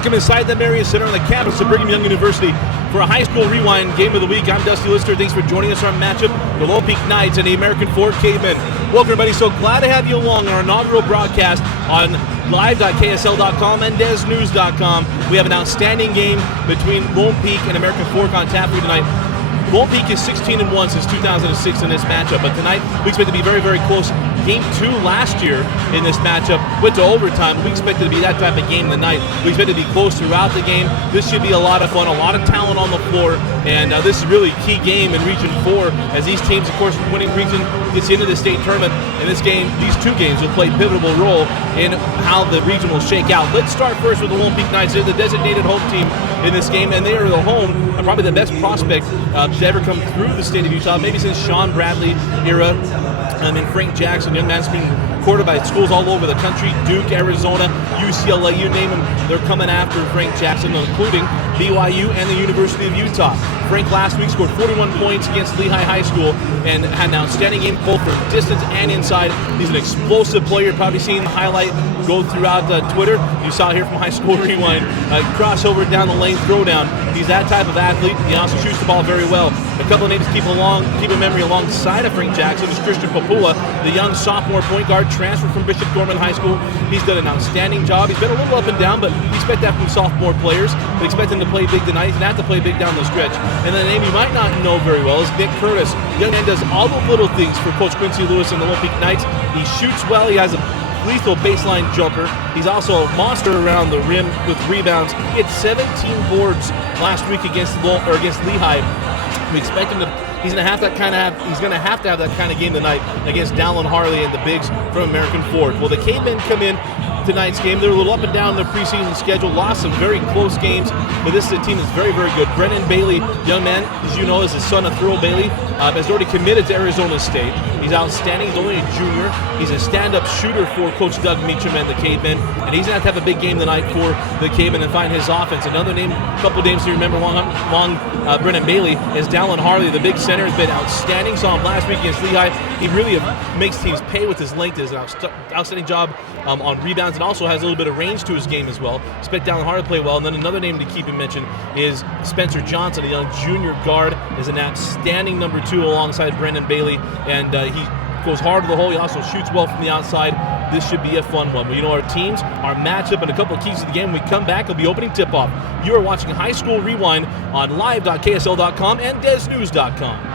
Welcome inside the Marriott Center on the campus of Brigham Young University for a high school rewind game of the week. I'm Dusty Lister. Thanks for joining us on our matchup, the Lone Peak Knights and the American Fork Cavemen. Welcome, everybody. So glad to have you along on our inaugural broadcast on live.ksl.com and desnews.com. We have an outstanding game between Lone Peak and American Fork on tap for you tonight. Lone Peak is 16-1 since 2006 in this matchup, but tonight we expect to be very, very close. Game 2 last year in this matchup went to overtime. We expect it to be that type of game tonight. We expect it to be close throughout the game. This should be a lot of fun, a lot of talent on the floor, and this is really a key game in Region 4 as these teams, of course, winning region gets into the state tournament. In this game, these two games will play a pivotal role in how the region will shake out. Let's start first with the Lone Peak Knights. They're the designated home team in this game, and they are the home, probably the best prospect to ever come through the state of Utah, maybe since Sean Bradley era. And Frank Jackson, young man's being courted by schools all over the country, Duke, Arizona, UCLA, you name them, they're coming after Frank Jackson, including BYU and the University of Utah. Frank last week scored 41 points against Lehigh High School and had an outstanding game both for distance and inside. He's an explosive player. You've probably seen the highlight go throughout Twitter. You saw it here from High School Rewind. Crossover down the lane, throwdown. He's that type of athlete. He also shoots the ball very well. A couple of names to keep in memory alongside of Frank Jackson is Christian Popoola, the young sophomore point guard transferred from Bishop Gorman High School. He's done an outstanding job. He's been a little up and down, but we expect that from sophomore players. We expect him to play big tonight. He's going to have to play big down the stretch. And then a name you might not know very well is Nick Curtis. Young man does all the little things for Coach Quincy Lewis and the Lone Peak Knights. He shoots well. He has a lethal baseline jumper. He's also a monster around the rim with rebounds. He had 17 boards last week against Lehigh. We expect him to. He's going to have to have that kind of game tonight against Dallin Harley and the bigs from American Fork. Well, the Cavemen come in tonight's game. They're a little up and down in their preseason schedule, lost some very close games, but this is a team that's very, very good. Brennan Bailey, young man, as you know, is the son of Thurl Bailey, has already committed to Arizona State. He's outstanding. He's only a junior. He's a stand-up shooter for Coach Doug Meacham and the Cavemen, and he's going to have a big game tonight for the Cavemen and find his offense. Another name, a couple names to remember along Brennan Bailey is Dallin Harley, the big center, has been outstanding. Saw him last week against Lehigh. He really makes teams pay with his length. Does an outstanding job on rebounds and also has a little bit of range to his game as well. Expect Dallin Harley to play well. And then another name to keep in mention is Spencer Johnson, a young junior guard, is an outstanding number 2 alongside Brendan Bailey, and he goes hard to the hole. He also shoots well from the outside. This should be a fun one. You know, our teams, our matchup, and a couple of keys to the game. When we come back, it'll be opening tip-off. You are watching High School Rewind on live.ksl.com and desnews.com.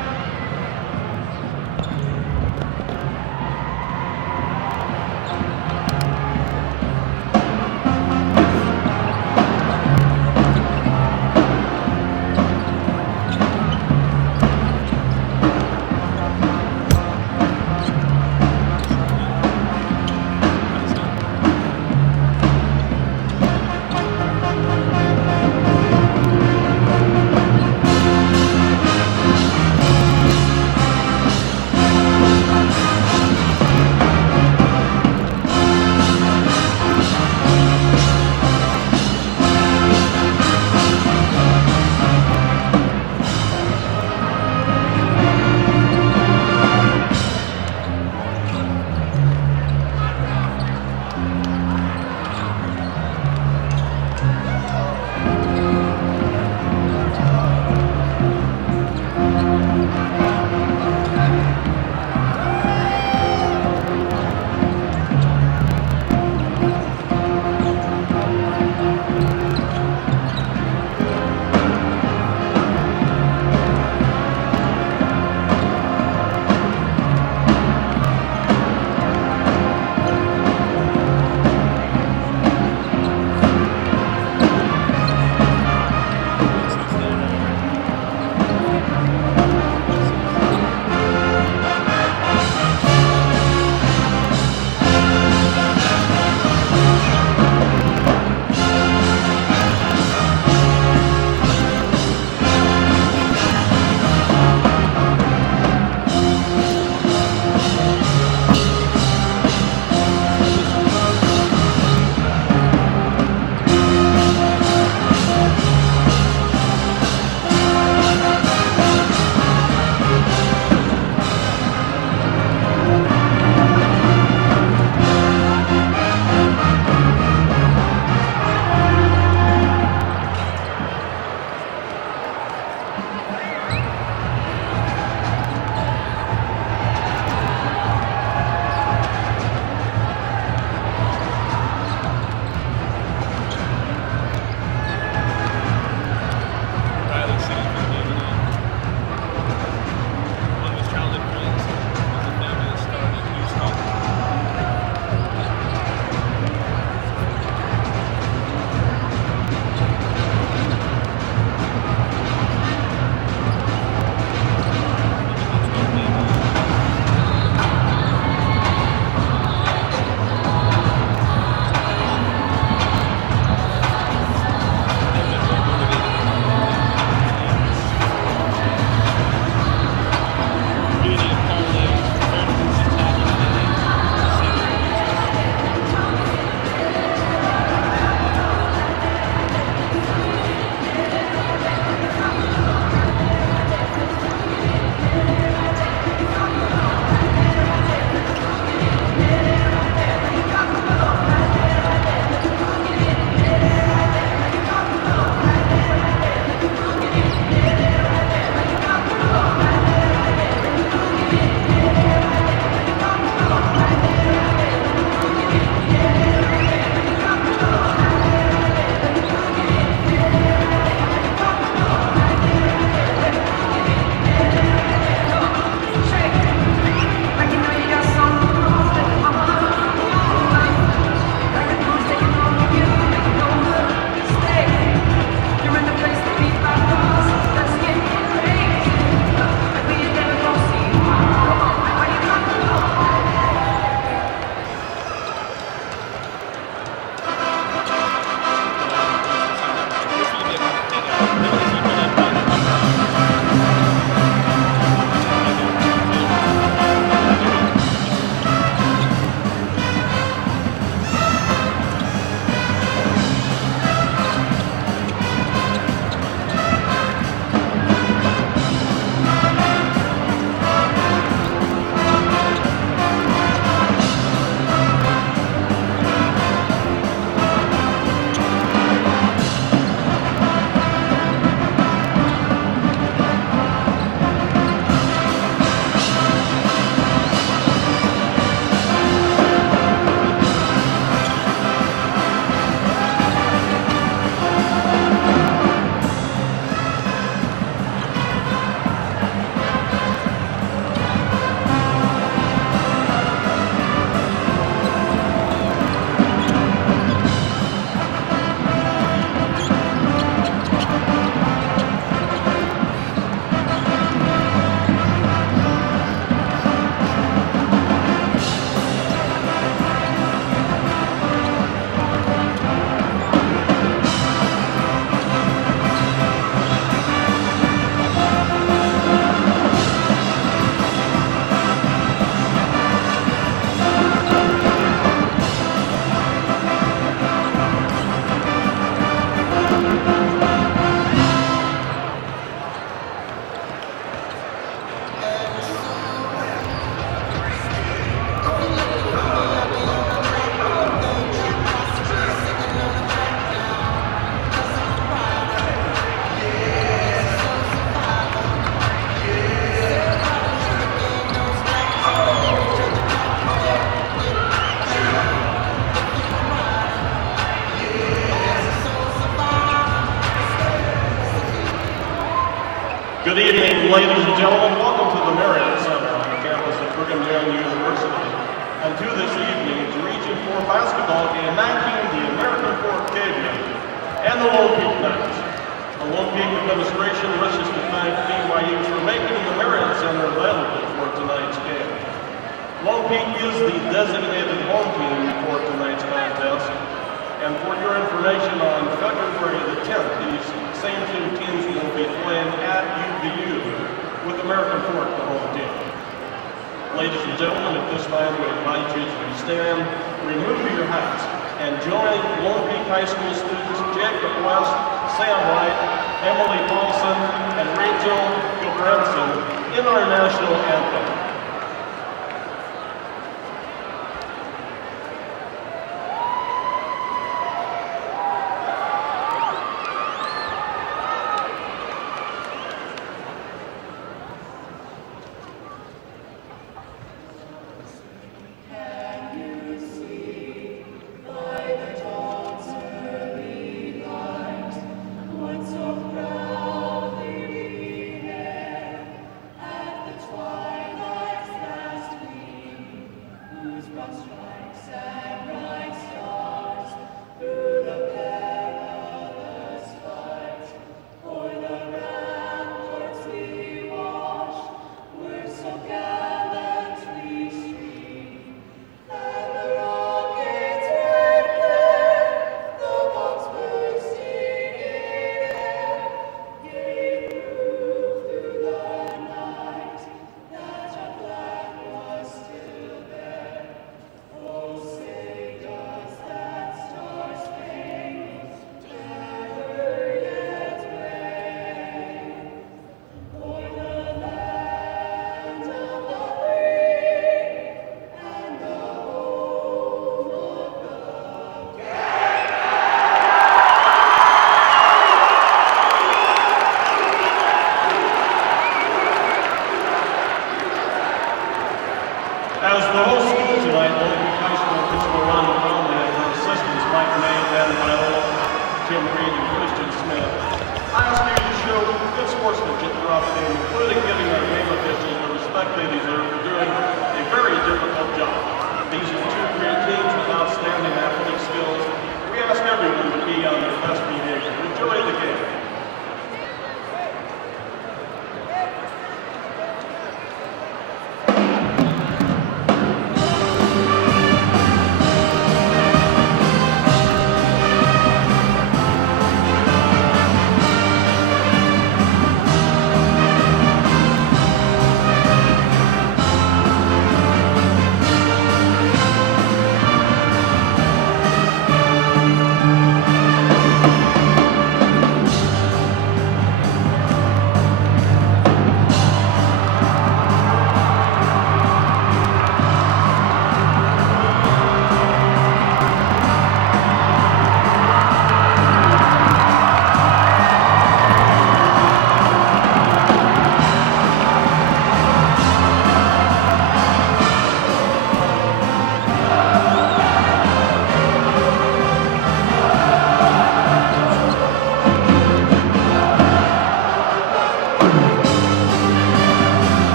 Good evening, ladies and gentlemen. Welcome to the Marriott Center on the campus of Brigham Young University. And to this evening's Region 4 basketball game, matching the American Fork Cavemen and the Lone Peak Knights. The Lone Peak administration wishes to thank BYU for making the Marriott Center available for tonight's game. Lone Peak is the designated home team for tonight's contest. And for your information, on February the 10th, these same two teams will be playing at UVU with American Fork the home team. Ladies and gentlemen, at this time we invite you to stand, remove your hats, and join Lone Peak High School students Jacob West, Sam Wright, Emily Paulson, and Rachel Gilbranson in our national anthem. So proud.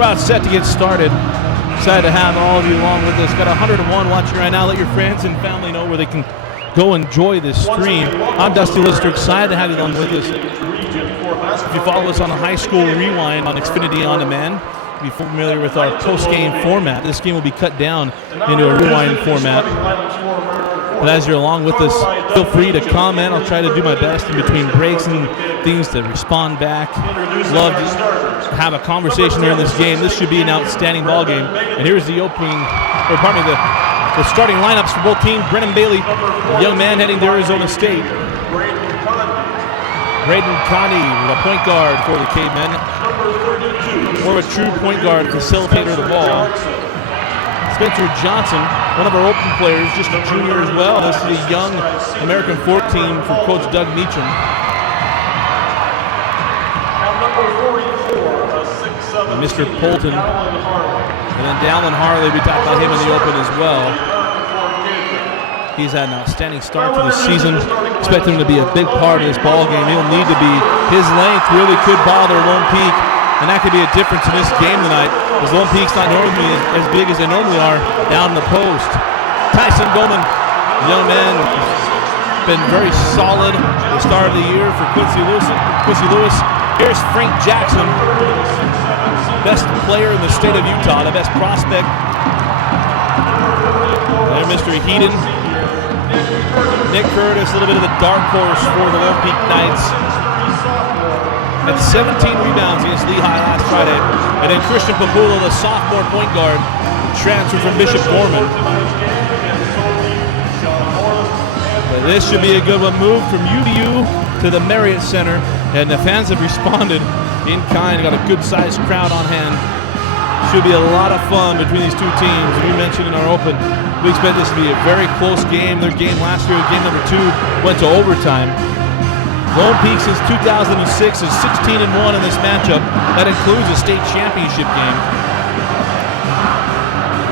about set to get started. Excited to have all of you along with us. Got 101 watching right now. Let your friends and family know where they can go enjoy this stream. I'm Dusty Lister, excited to have you along with us. If you follow us on the High School Rewind on Xfinity On Demand, be familiar with our post-game format. This game will be cut down into a rewind format. But as you're along with us, feel free to comment. I'll try to do my best in between breaks and things to respond back. Love to have a conversation here in this game. This should be an outstanding ball game. And here's the the starting lineups for both teams. Brennan Bailey, a young man heading to Arizona State. Braden Connie, the point guard for the Cavemen. More of a true point guard, facilitator of the ball. Spencer Johnson, one of our open players, just a junior as well. This is a young American Fork team from Coach Doug Meacham. Mr. Polton. And then Dallin Harley, we talked about him in the open as well. He's had an outstanding start to the season. Expect him to be a big part of this ball game. He'll need to be. His length really could bother Lone Peak, and that could be a difference in this game tonight, because Lone Peak's not normally as big as they normally are down in the post. Tyson Goldman, a young man, been very solid at the start of the year for Quincy Lewis. Here's Frank Jackson, best player in the state of Utah, the best prospect. There, Mr. Heaton. Nick Curtis, a little bit of the dark horse for the Lone Peak Knights. Had 17 rebounds against Lehigh last Friday. And then Christian Popoola, the sophomore point guard, transferred from Bishop Gorman. But this should be a good one. Move from UDU to the Marriott Center, and the fans have responded in kind. Got a good-sized crowd on hand. Should be a lot of fun between these two teams. We mentioned in our open, we expect this to be a very close game. Their game last year, game number 2, went to overtime. Lone Peak since 2006 is 16-1 in this matchup. That includes a state championship game.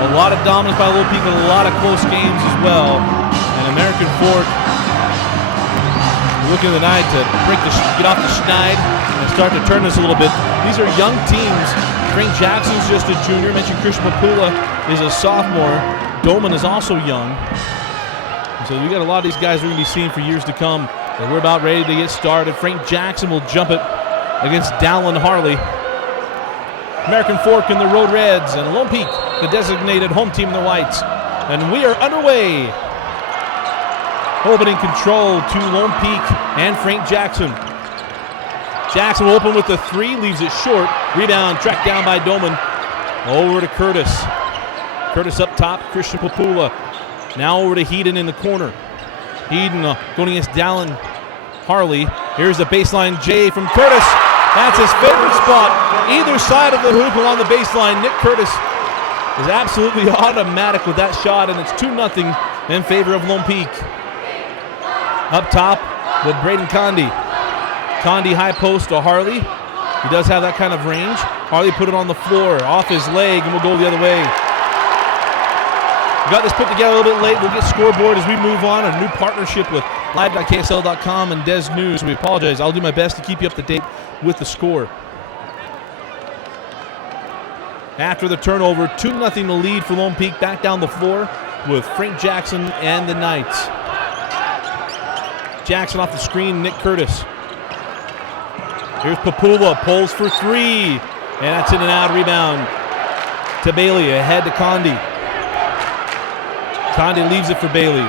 A lot of dominance by Lone Peak, but a lot of close games as well. And American Fork looking tonight to get off the schneid and start to turn this a little bit. These are young teams. Frank Jackson's just a junior. Mentioned Christian Popoola is a sophomore. Dolman is also young. So we got a lot of these guys we're going to be seeing for years to come. And we're about ready to get started. Frank Jackson will jump it against Dallin Harley. American Fork in the Road Reds, and Lone Peak, the designated home team in the whites. And we are underway. Opening control to Lone Peak and Frank Jackson. Jackson will open with the 3, leaves it short. Rebound tracked down by Dolman. Over to Curtis. Curtis up top, Christian Popoola. Now over to Heaton in the corner. Heaton going against Dallin Harley. Here's the baseline J from Curtis. That's his favorite spot. Either side of the hoop along the baseline. Nick Curtis is absolutely automatic with that shot, and it's 2-0 in favor of Lone Peak. Up top with Braden Condi. Condi high post to Harley. He does have that kind of range. Harley put it on the floor, off his leg, and we'll go the other way. We got this put together a little bit late. We'll get scoreboard as we move on. A new partnership with live.ksl.com and Des News. We apologize. I'll do my best to keep you up to date with the score. After the turnover, 2-0 the lead for Lone Peak. Back down the floor with Frank Jackson and the Knights. Jackson off the screen, Nick Curtis. Here's Popoola, pulls for 3. And that's in and out, rebound to Bailey, ahead to Condi. Condi leaves it for Bailey.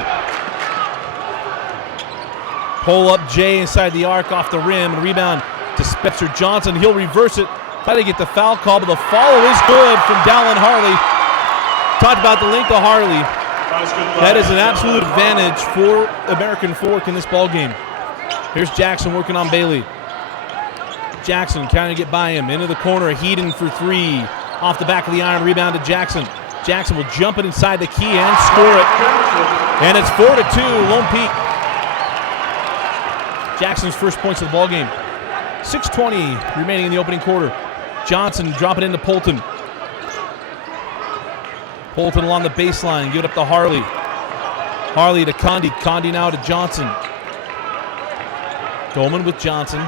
Pull up Jay inside the arc off the rim, and rebound to Spencer Johnson. He'll reverse it. Try to get the foul call, but the follow is good from Dallin Harley. Talked about the length of Harley. That is an absolute advantage for American Fork in this ball game. Here's Jackson working on Bailey. Jackson trying to get by him. Into the corner, Heaton for 3. Off the back of the iron, rebound to Jackson. Jackson will jump it inside the key and score it. And it's 4-2, Lone Peak. Jackson's first points of the ball game. 6:20 remaining in the opening quarter. Johnson drop it into Polton. Polton along the baseline, give it up to Harley. Harley to Condi. Condi now to Johnson. Dolman with Johnson.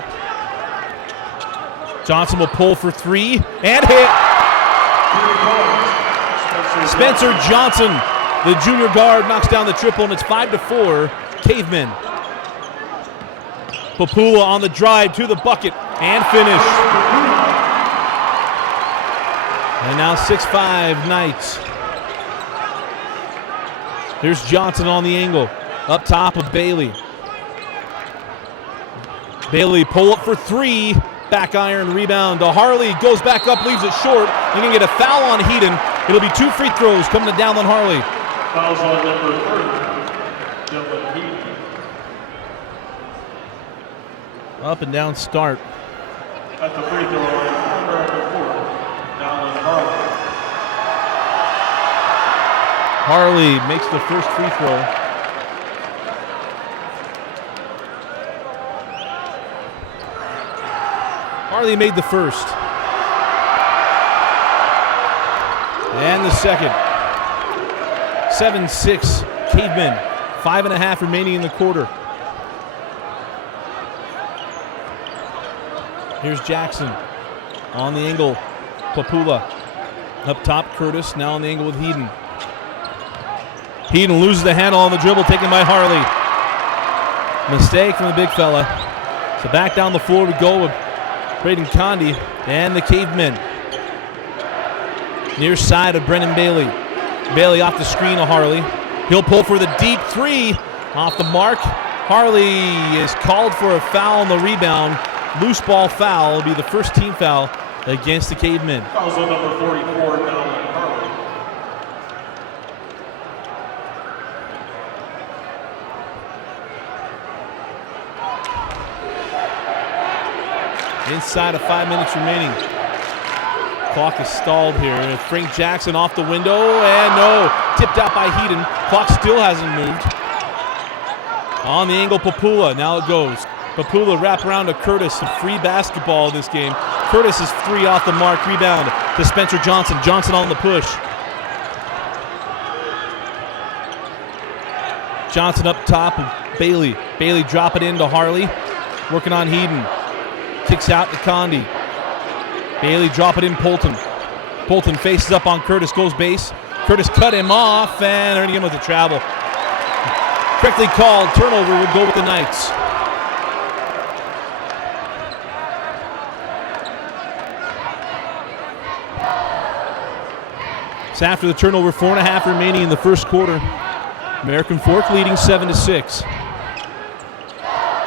Johnson will pull for 3 and hit. Spencer Johnson, the junior guard, knocks down the triple, and it's 5-4, Cavemen. Popoola on the drive to the bucket and finish. And now 6-5 Knights. Here's Johnson on the angle. Up top of Bailey. Bailey pull up for three. Back iron rebound to Harley. Goes back up, leaves it short. You're going to get a foul on Heaton. It'll be 2 free throws coming to Dallin Harley. Fouls on number 30, Dallin Heaton. Up and down start. At the free throw line, American Fork, Dallin Harley. Harley makes the first free throw. Harley made the first. And the second. 7-6 Cavemen. 5.5 remaining in the quarter. Here's Jackson on the angle. Popoola. Up top, Curtis. Now on the angle with Heaton. Heaton loses the handle on the dribble, taken by Harley. Mistake from the big fella. So back down the floor we go with Braden Condi and the Cavemen. Near side of Brennan Bailey. Bailey off the screen of Harley. He'll pull for the deep three. Off the mark. Harley is called for a foul on the rebound. Loose ball foul will be the first team foul against the Cavemen. Fouls on number 44, Dallin Harley. Inside of 5 minutes remaining. Clock is stalled here. Frank Jackson off the window, and no. Tipped out by Heaton. Clock still hasn't moved. On the angle, Popoola. Now it goes. Popoola wrap around to Curtis. Some free basketball in this game. Curtis is free off the mark. Rebound to Spencer Johnson. Johnson on the push. Johnson up top. Bailey. Bailey drop it into Harley. Working on Heaton. Kicks out to Condi. Bailey drop it in Polton. Polton faces up on Curtis. Goes base. Curtis cut him off, and earning him with the travel. Correctly called. Turnover would go with the Knights. So after the turnover, 4.5 remaining in the first quarter. American Fork leading 7-6.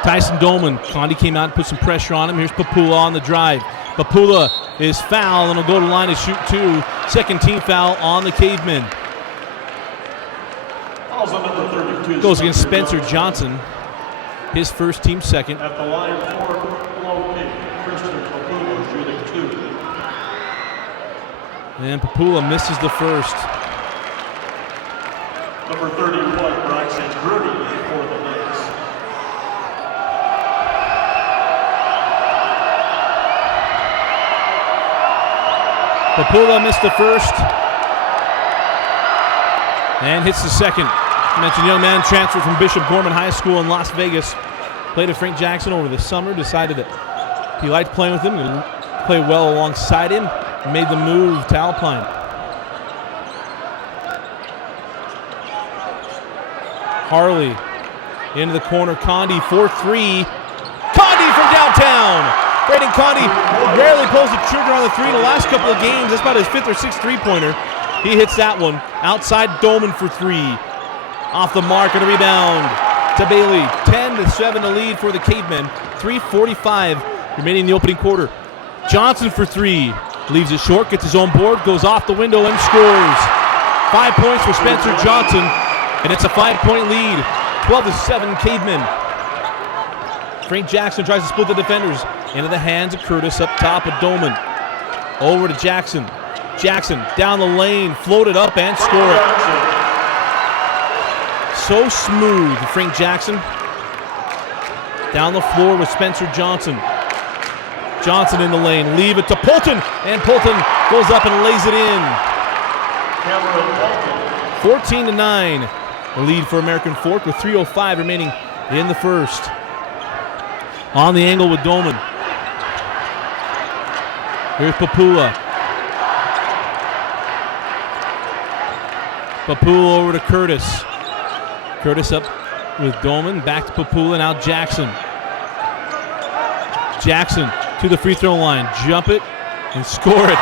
Tyson Dolman. Condi came out and put some pressure on him. Here's Popoola on the drive. Popoola is fouled and will go to the line to shoot two. Second team foul on the Cavemen. Fouls on number 32. Goes against Spencer Johnson. His first, team second. At the line for low kick, Christian Popoola shooting 2. And Popoola misses the first. Number 31, Bryson Grudy for the Knights. Popoola missed the first and hits the second. I mentioned young man transferred from Bishop Gorman High School in Las Vegas. Played with Frank Jackson over the summer. Decided that he liked playing with him. He played well alongside him. Made the move to Alpine. Harley into the corner. Condi 4-3. Condi from downtown. Braden Condi rarely pulls the trigger on the three in the last couple of games. That's about his 5th or 6th three-pointer. He hits that one. Outside Dolman for three. Off the mark and a rebound to Bailey. 10-7 to lead for the Cavemen. 3:45 remaining in the opening quarter. Johnson for three. Leaves it short, gets his own board, goes off the window and scores. 5 points for Spencer Johnson, and it's a 5-point lead. 12-7 Cavemen. Frank Jackson tries to split the defenders. Into the hands of Curtis up top of Dolman. Over to Jackson. Jackson down the lane, floated up and score it. So smooth, Frank Jackson. Down the floor with Spencer Johnson. Johnson in the lane, leave it to Polton, and Polton goes up and lays it in. 14-9, the lead for American Fork with 3:05 remaining in the first. On the angle with Dolman. Here's Popoola. Popoola over to Curtis. Curtis up with Dolman. Back to Popoola. Now Jackson. Jackson to the free throw line. Jump it and score it.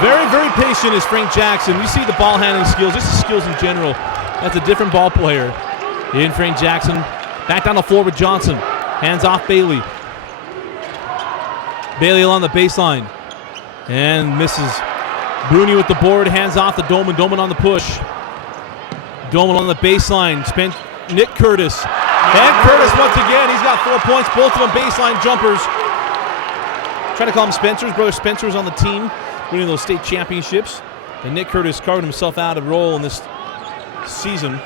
Very, very patient is Frank Jackson. You see the ball handling skills. This is skills in general. That's a different ball player. In Frank Jackson. Back down the floor with Johnson. Hands off Bailey. Bailey along the baseline. And misses. Bruni with the board. Hands off to Dolman. Dolman on the push. Dolman on the baseline. Nick Curtis. And Curtis once again. He's got 4 points. Both of them baseline jumpers. Trying to call him Spencer's. Brother Spencer's on the team, winning those state championships. And Nick Curtis carved himself out of role in this season.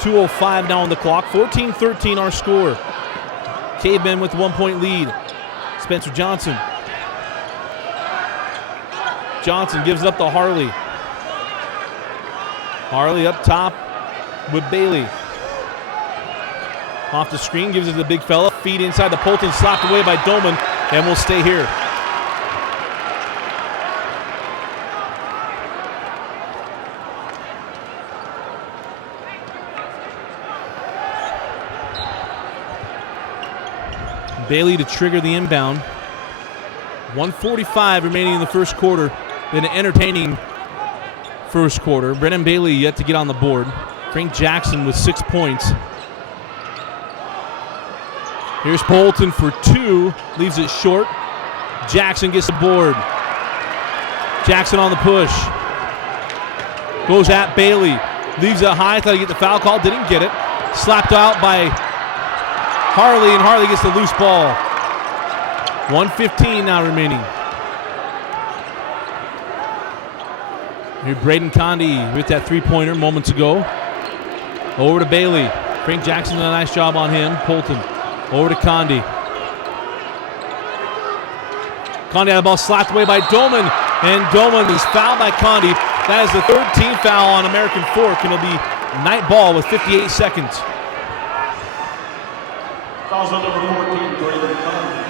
2:05 now on the clock. 14-13 our score. Cavemen with a 1 point lead. Spencer Johnson. Johnson gives it up to Harley. Harley up top with Bailey. Off the screen, gives it to the big fella. Feed inside the Polton, slapped away by Dolman, and we'll stay here. Bailey to trigger the inbound. 1:45 remaining in the first quarter. Been an entertaining first quarter. Brennan Bailey yet to get on the board. Frank Jackson with 6 points. Here's Polton for 2. Leaves it short. Jackson gets the board. Jackson on the push. Goes at Bailey. Leaves it high. Thought he'd get the foul call. Didn't get it. Slapped out by Harley, and Harley gets the loose ball. 1:15 now remaining. Here Braden Condi with that three-pointer moments ago. Over to Bailey. Frank Jackson did a nice job on him. Polton over to Condi. Condi had the ball slapped away by Dolman, and Dolman is fouled by Condi. That is the third team foul on American Fork, and it'll be night ball with 58 seconds. Fouls on number 14, Braden Condi.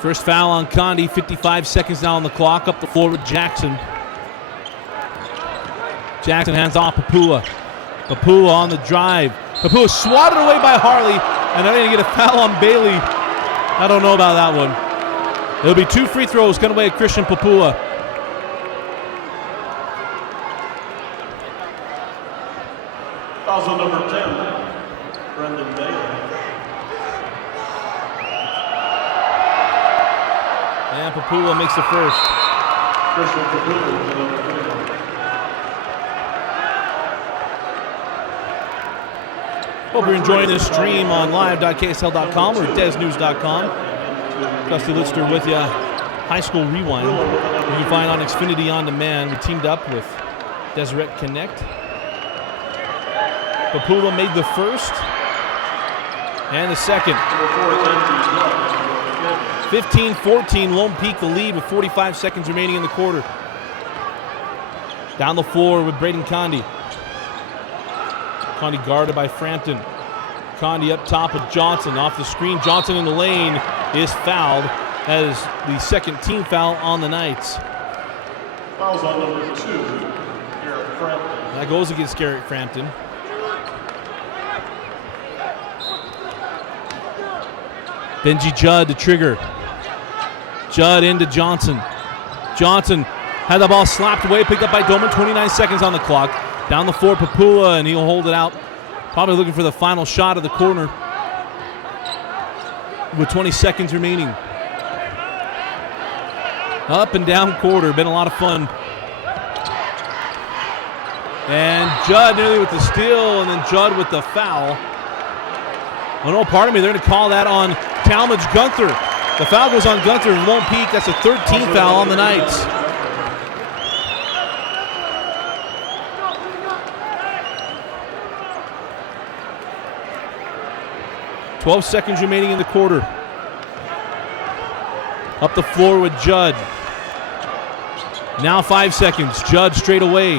First foul on Condi, 55 seconds now on the clock. Up the floor with Jackson. Jackson hands off Popoola. Popoola on the drive. Popoola swatted away by Harley, and they're going to get a foul on Bailey. I don't know about that one. There'll be 2 free throws coming away at Christian Popoola. Fouls on number 10, Brendan Bailey. And Popoola makes the first. Christian Popoola with number 3. Hope you're enjoying this stream on live.ksl.com or desnews.com. Dusty Lister with you. High School Rewind. You can find on Xfinity On Demand. We teamed up with Deseret Connect. Popoola made the first and the second. 15-14, Lone Peak the lead with 45 seconds remaining in the quarter. Down the floor with Braden Condi. Condi guarded by Frampton. Condi up top with Johnson. Off the screen, Johnson in the lane is fouled. That is the second team foul on the Knights. Fouls on number 2, Garrett Frampton. That goes against Garrett Frampton. Benji Judd to trigger. Judd into Johnson. Johnson had the ball slapped away, picked up by Dolman. 29 seconds on the clock. Down the floor, Popoola, and he'll hold it out. Probably looking for the final shot of the corner with 20 seconds remaining. Up and down quarter. Been a lot of fun. And Judd nearly with the steal, and then Judd with the foul. Oh no, pardon me, they're going to call that on Talmadge Gunther. The foul goes on Gunther in Lone Peak. That's the 13th foul on the Knights. .12 seconds remaining in the quarter. Up the floor with Judd. Now 5 seconds. Judd straight away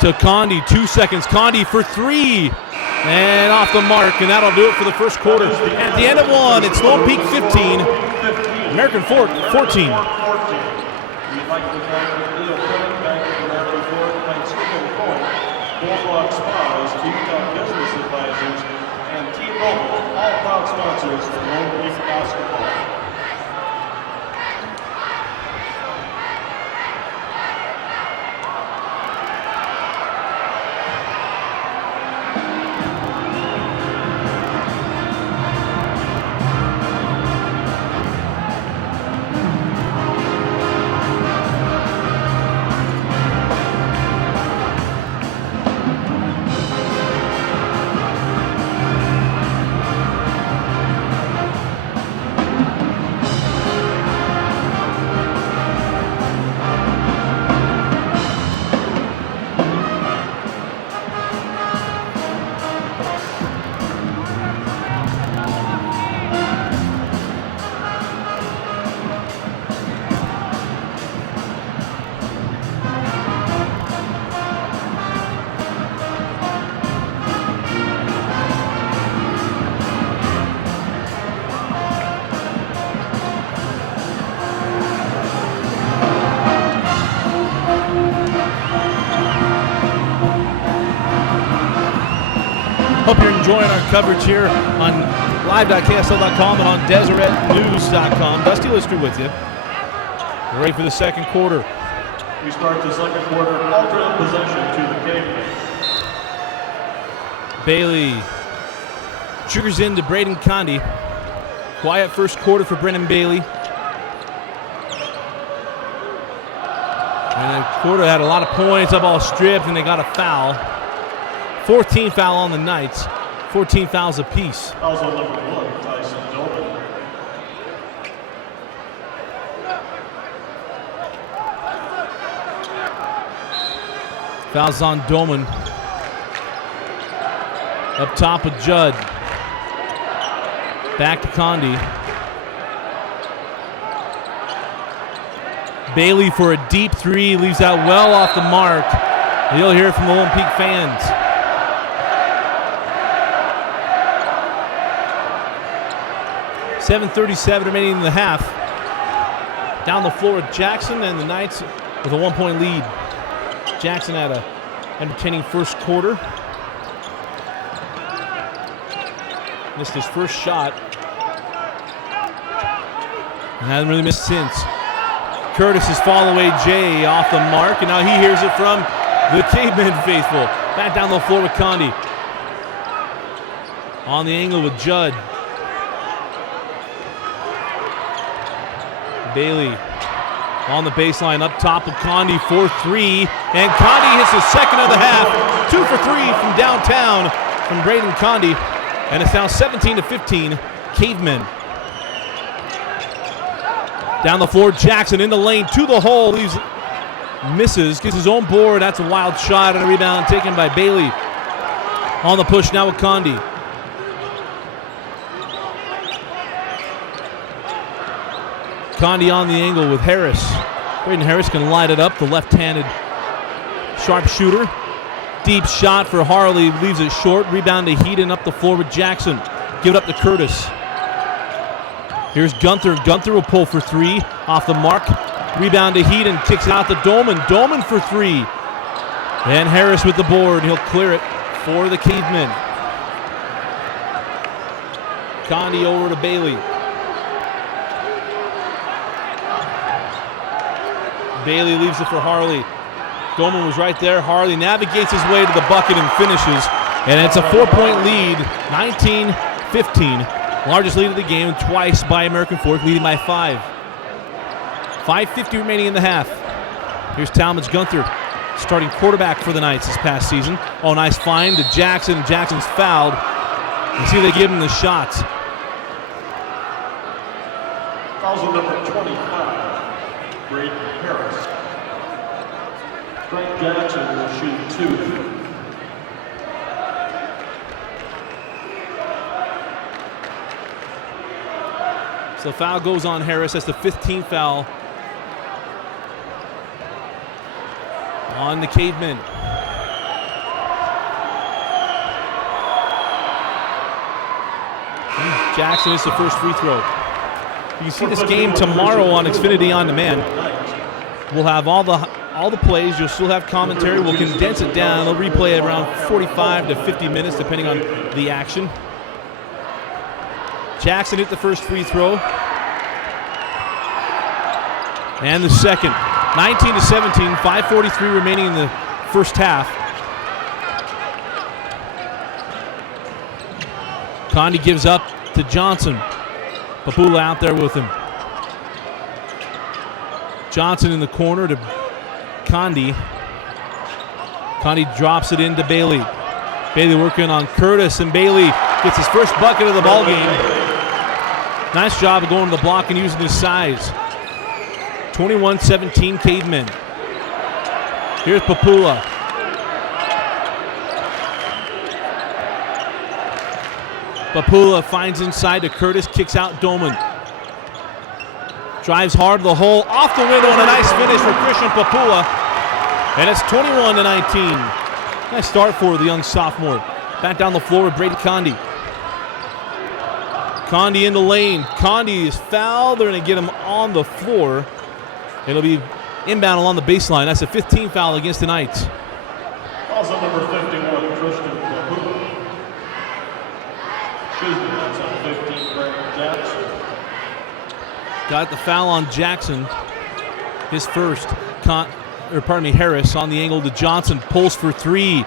to Condi. 2 seconds. Condi for 3. And off the mark, and that'll do it for the first quarter. At the end of one, it's Lone Peak 15, American Fork 14. We'd like to thank Leo Cunning, Bank of American Fork, Thanksgiving Point, Bullfrog Spas, Utah Business Advisors, and T-Mobile, all proud sponsors of Lone Peak basketball. Hope you're enjoying our coverage here on live.ksl.com and on DeseretNews.com. Dusty Lister with you. We're ready for the second quarter. We start the second quarter, alternate possession to the Cavemen. Bailey triggers into Braden Condi. Quiet first quarter for Brennan Bailey. And the quarter had a lot of points, up all stripped, and they got a foul. 14 foul on the Knights, 14 fouls apiece. Fouls on number 1, Tyson Dolan. Fouls on Doman. Up top with Judd. Back to Condi. Bailey for a deep three, leaves that well off the mark. You'll hear it from the Lone Peak fans. .7:37 remaining in the half. Down the floor with Jackson, and the Knights with a 1-point lead. Jackson had a entertaining first quarter. Missed his first shot. And hasn't really missed since. Curtis's fall away Jay off the mark, and now he hears it from the Cavemen faithful. Back down the floor with Condi. On the angle with Judd. Bailey on the baseline up top of Condi for 3, and Condi hits the second of the half. 2 for 3 from downtown from Braden Condi, and it's now 17-15 Cavemen. Down the floor, Jackson in the lane to the hole, misses, gets his own board. That's a wild shot and a rebound taken by Bailey. On the push now with Condi. Condi on the angle with Harris. Braden Harris can light it up, the left-handed sharpshooter. Deep shot for Harley, leaves it short. Rebound to Heaton up the floor with Jackson. Give it up to Curtis. Here's Gunther. Gunther will pull for 3. Off the mark. Rebound to Heaton, kicks it out to Doman. Doman for 3. And Harris with the board. He'll clear it for the Cavemen. Condi over to Bailey. Bailey leaves it for Harley. Doman was right there. Harley navigates his way to the bucket and finishes. And it's a 4-point lead, 19-15. Largest lead of the game, twice by American Fork, leading by 5. 5:50 remaining in the half. Here's Talmadge Gunther, starting quarterback for the Knights this past season. Oh, nice find to Jackson. Jackson's fouled. You see they give him the shots. Fouls on number 25, Braden Harris. Frank Jackson will shoot 2. So foul goes on Harris. That's the 15th foul on the Cavemen. Jackson is the first free throw. You can see this game tomorrow on Xfinity On Demand. We'll have all the plays. You'll still have commentary. We'll condense it down. They'll replay it around 45 to 50 minutes, depending on the action. Jackson hit the first free throw. And the second. 19-17, 5:43 remaining in the first half. Condi gives up to Johnson. Popoola out there with him. Johnson in the corner to Condi. Condi drops it into Bailey. Bailey working on Curtis, and Bailey gets his first bucket of the ball game. Nice job of going to the block and using his size. 21-17 Cavemen. Here's Popoola. Popoola finds inside to Curtis, kicks out Doman. Drives hard to the hole, off the window, and a nice finish for Christian Popoola. And it's 21-19. Nice start for the young sophomore. Back down the floor with Brady Condi. Condi in the lane. Condi is fouled. They're going to get him on the floor. It'll be inbound along the baseline. That's a 15th foul against the Knights. Also number 51, Christian Popoola. Excuse me, that's on 15, Brandon Jackson. Got the foul on Jackson. His first. Harris on the angle to Johnson. Pulls for three.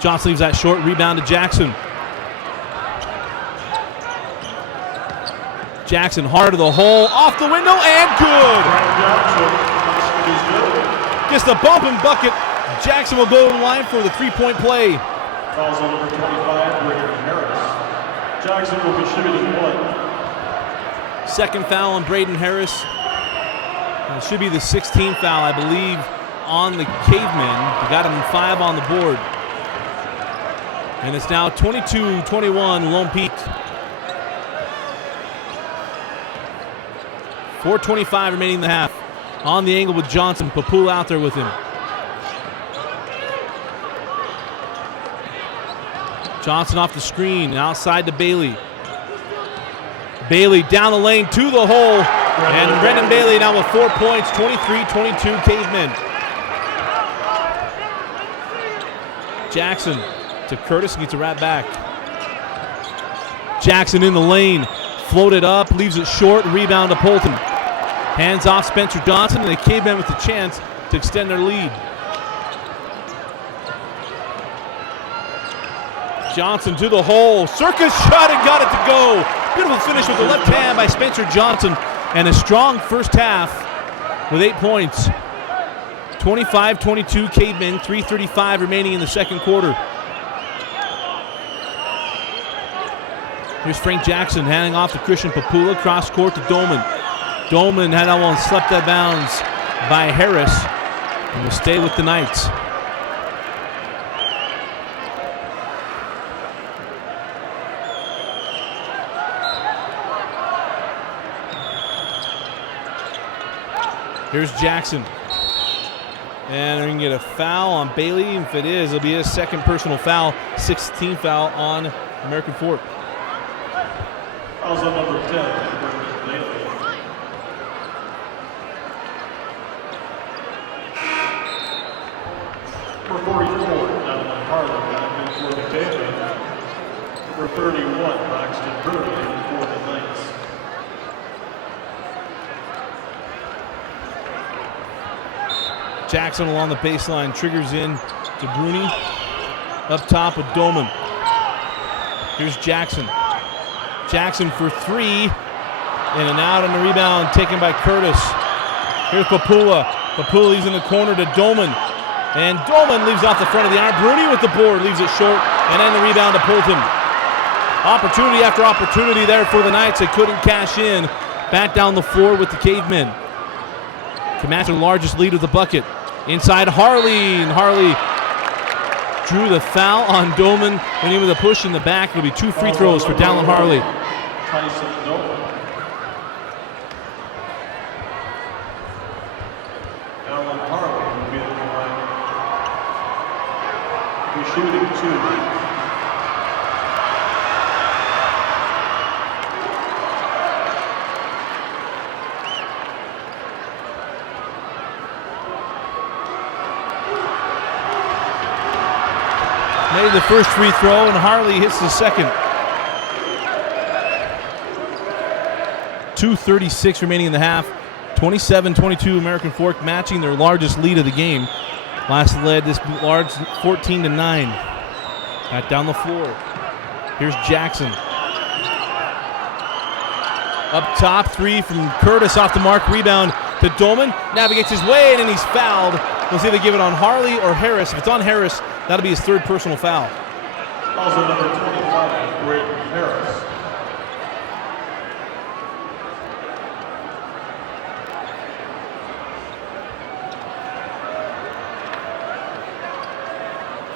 Johnson leaves that short. Rebound to Jackson. Jackson hard to the hole. Off the window and good. Just a bump and bucket. Jackson will go to the line for the three-point play. Fouls on number 25, Dallin Harris. Jackson will be shooting one. Second foul on Braden Harris. It should be the 16th foul, I believe, on the Cavemen. They got him 5 on the board. And it's now 22-21 Lone Peak. 4:25 remaining in the half. On the angle with Johnson. Popoola out there with him. Johnson off the screen. Outside to Bailey. Bailey down the lane to the hole. And Brendan Bailey now with 4 points. 23-22 Cavemen. Jackson to Curtis. Gets a wrap back. Jackson in the lane. Floated up. Leaves it short. Rebound to Polton. Hands off Spencer Johnson, and the Cavemen with the chance to extend their lead. Johnson to the hole. Circus shot and got it to go. Beautiful finish with the left hand by Spencer Johnson. And a strong first half with 8 points. 25-22 Cavemen, 3:35 remaining in the second quarter. Here's Frank Jackson handing off to Christian Popoola. Cross court to Doman. Doman had that one swept out of bounds by Harris. And will stay with the Knights. Here's Jackson. And they're going to get a foul on Bailey. If it is, it'll be his second personal foul. 16th foul on American Fork. Fouls on number 10, Brendan Bailey. For 44, Dallin Harley for the Cavemen. For 31, Braxton Burley for the Knights. Jackson along the baseline, triggers in to Bruni. Up top with Doman. Here's Jackson. Jackson for three. In and out on the rebound, taken by Curtis. Here's Popoola. Popoola in the corner to Doman. And Doman leaves off the front of the iron. Bruni with the board, leaves it short. And then the rebound to Polton. Opportunity after opportunity there for the Knights. They couldn't cash in. Back down the floor with the Cavemen. To match their largest lead with the bucket. Inside Harley. And Harley drew the foul on Doman. Went in with a push in the back. It'll be 2 free throws for Dallin Harley. Dallin Harley will be at the line. He's shooting 2. made the first free throw, and Harley hits the second. 2:36 remaining in the half. 27-22 American Fork, matching their largest lead of the game. Last led this large 14-9. Back down the floor. Here's Jackson. Up top, three from Curtis off the mark. Rebound to Dolman. Navigates his way in, and he's fouled. We'll see if they give it on Harley or Harris. If it's on Harris, that'll be his third personal foul. Also number 25, Greg Harris.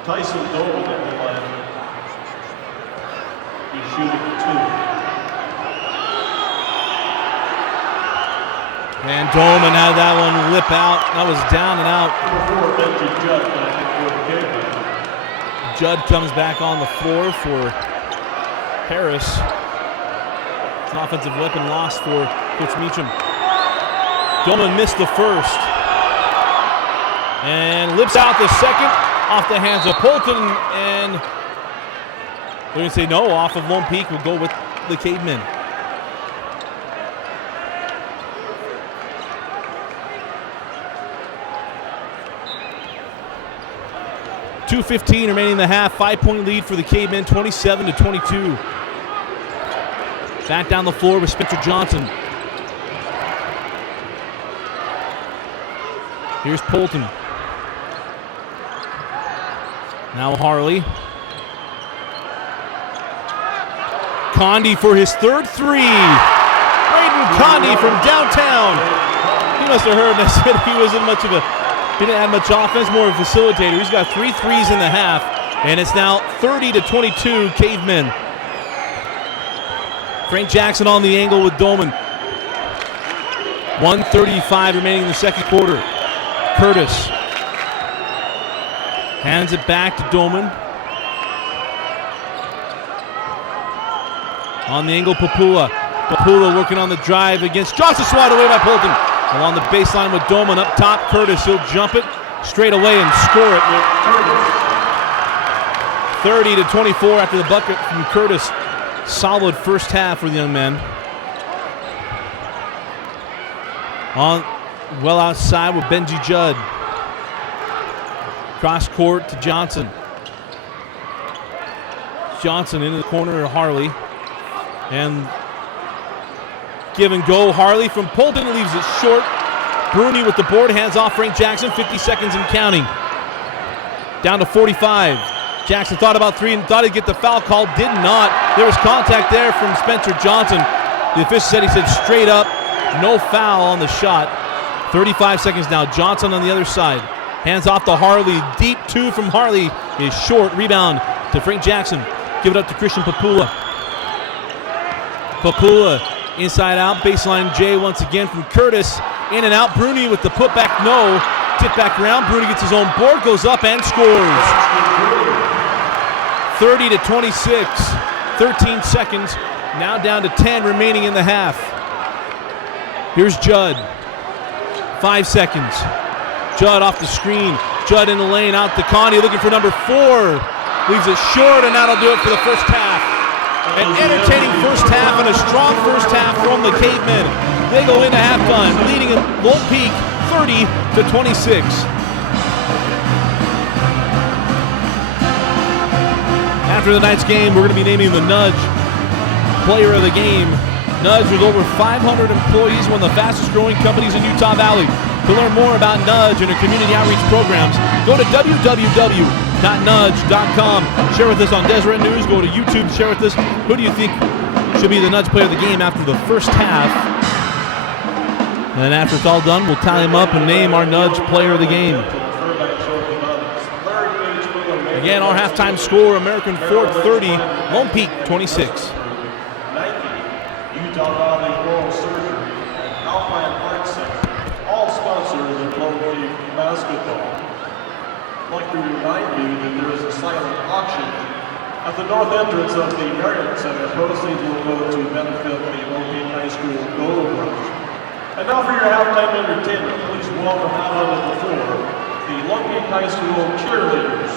Tyson Dolman at the line. He's shooting 2. And Dolman had that one lip out. That was down and out. Judd comes back on the floor for Harris. It's an offensive weapon loss for Coach Meacham. Dolman missed the first. And lips out the second off the hands of Polton. And they're going to say no, off of Lone Peak. We'll go with the Cavemen. .2:15 remaining in the half. 5-point lead for the Cavemen, 27-22. Back down the floor with Spencer Johnson. Here's Polton. Now Harley. Condi for his third three. Braden Condi from downtown. He must have heard I said he wasn't much of a... Didn't have much offense, more of a facilitator. He's got 3 threes in the half, and it's now 30-22 Cavemen. Frank Jackson on the angle with Dolman. 1:35 remaining in the second quarter. Curtis hands it back to Dolman. On the angle, Popoola. Popoola working on the drive against Johnson, swatted away by Polton. Along the baseline with Dolman up top. Curtis, he'll jump it straight away and score it. 30-24 after the bucket from Curtis. Solid first half for the young man. On well outside with Benji Judd. Cross court to Johnson. Johnson into the corner of Harley. And give and go. Harley from Polton leaves it short. Bruni with the board, hands off Frank Jackson. 50 seconds and counting. Down to 45. Jackson thought about three and thought he'd get the foul call. Did not. There was contact there from Spencer Johnson. The official said he said straight up, no foul on the shot. 35 seconds now. Johnson on the other side. Hands off to Harley. Deep two from Harley is short. Rebound to Frank Jackson. Give it up to Christian Popoola. Popoola inside out, baseline J once again from Curtis. In and out, Bruni with the putback, no. Tip back around, Bruni gets his own board, goes up and scores. 30-26, 13 seconds, now down to 10 remaining in the half. Here's Judd, 5 seconds. Judd off the screen, Judd in the lane, out to Condi, looking for number 4. Leaves it short, and that'll do it for the first half. An entertaining first half and a strong first half from the Cavemen. They go into halftime, leading in Lone Peak 30-26. After the night's game, we're going to be naming the Nudge Player of the Game. Nudge, with over 500 employees, one of the fastest growing companies in Utah Valley. To learn more about Nudge and their community outreach programs, go to www.nudge.com. Share with us on Deseret News. Go to YouTube, share with us. Who do you think should be the Nudge Player of the Game after the first half? And then after it's all done, we'll tally them up and name our Nudge Player of the Game. Again, our halftime score, American Fork 30, Lone Peak 26. Utah Valley Oral Surgery, Alpine Arts Center, all sponsors of Lone Peak basketball. I'd like to remind you that there is a silent auction at the north entrance of the Marriott Center. Proceeds will go to benefit the Lone Peak High School Gold Rush. And now for your halftime entertainment, please welcome out onto the floor the Lone Peak High School cheerleaders.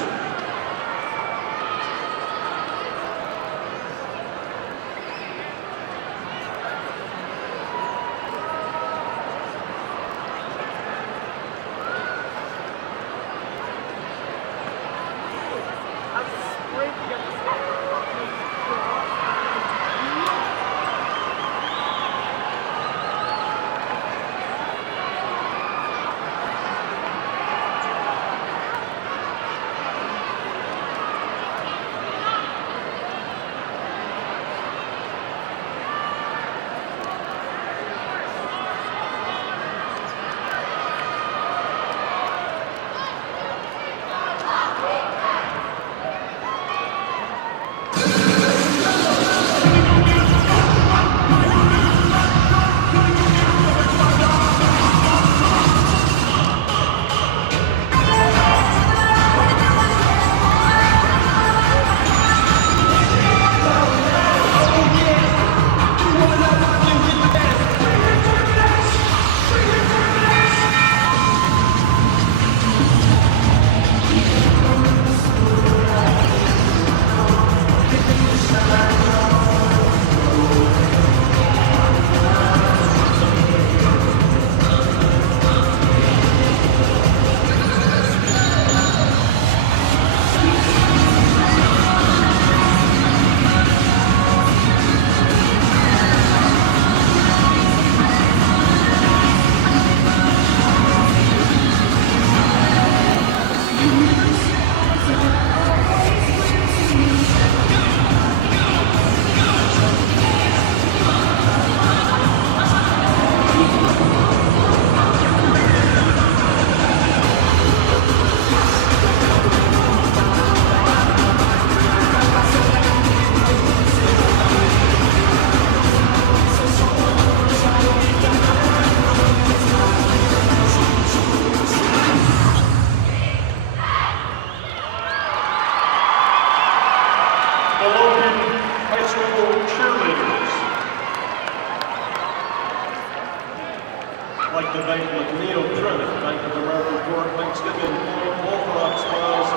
Activate with Neo Trinity, Bank of America Corp, Thanksgiving, Bullfrog Smiles,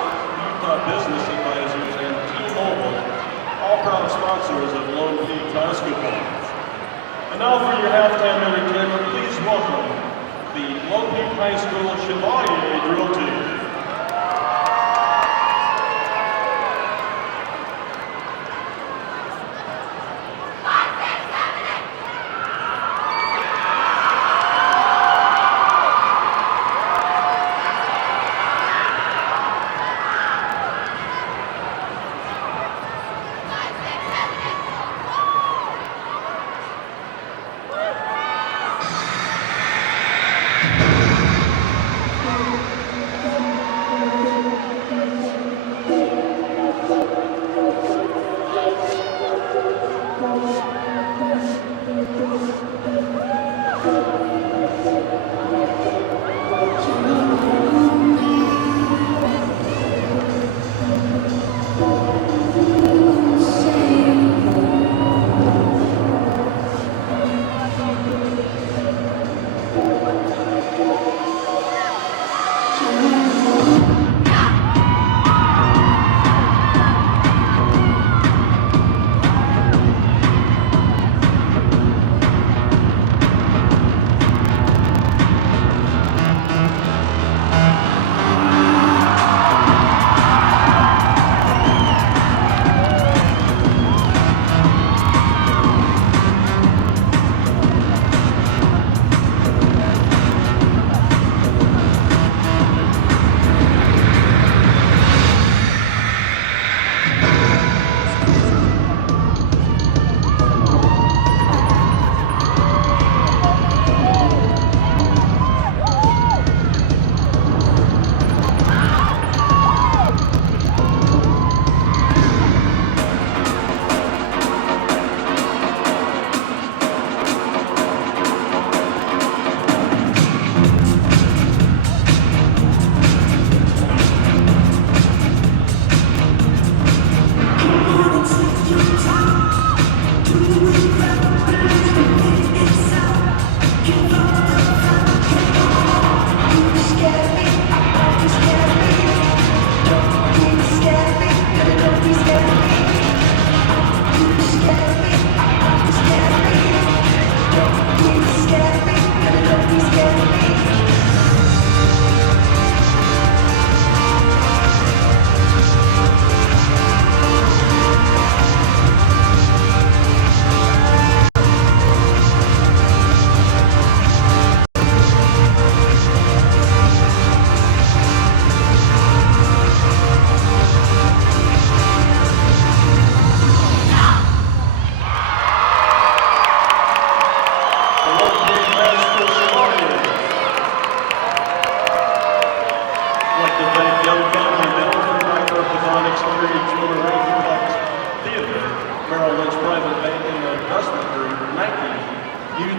Utah Business Advisors, and T-Mobile, all proud sponsors of Lone Peak Basketball. And now for your halftime entertainment, please welcome the Lone Peak High School Chevalier Drill Team.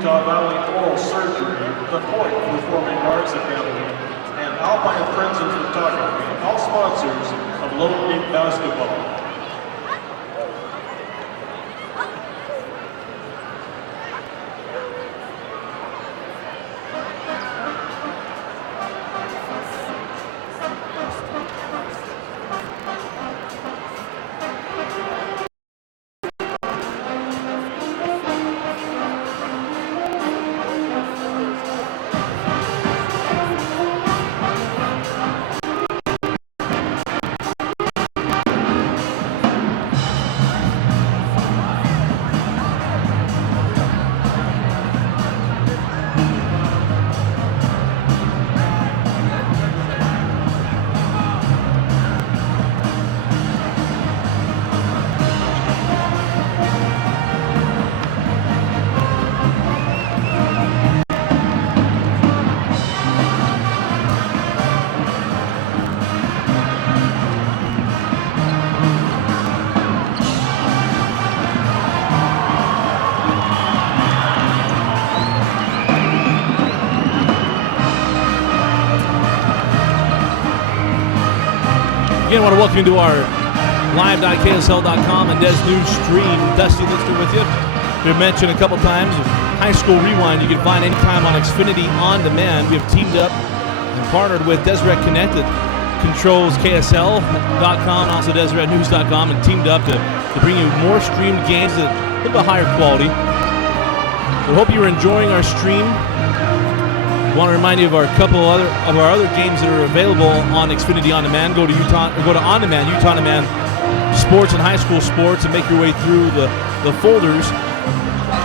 Utah Valley Oral Surgery, the Point Performing Arts Academy, and Alpine Friends and Photography, all sponsors of Lone Peak Basketball. Again, I want to welcome you to our live.ksl.com and Des News stream. Dusty Lister with you. Been mentioned a couple times. High School Rewind you can find anytime on Xfinity On Demand. We have teamed up and partnered with Deseret Connect that controls KSL.com, also DeseretNews.com, and teamed up to bring you more streamed games at a little bit higher quality. We hope you're enjoying our stream. I want to remind you of our other games that are available on Xfinity On Demand. Go to On Demand, Utah On Demand Sports and High School Sports, and make your way through the folders.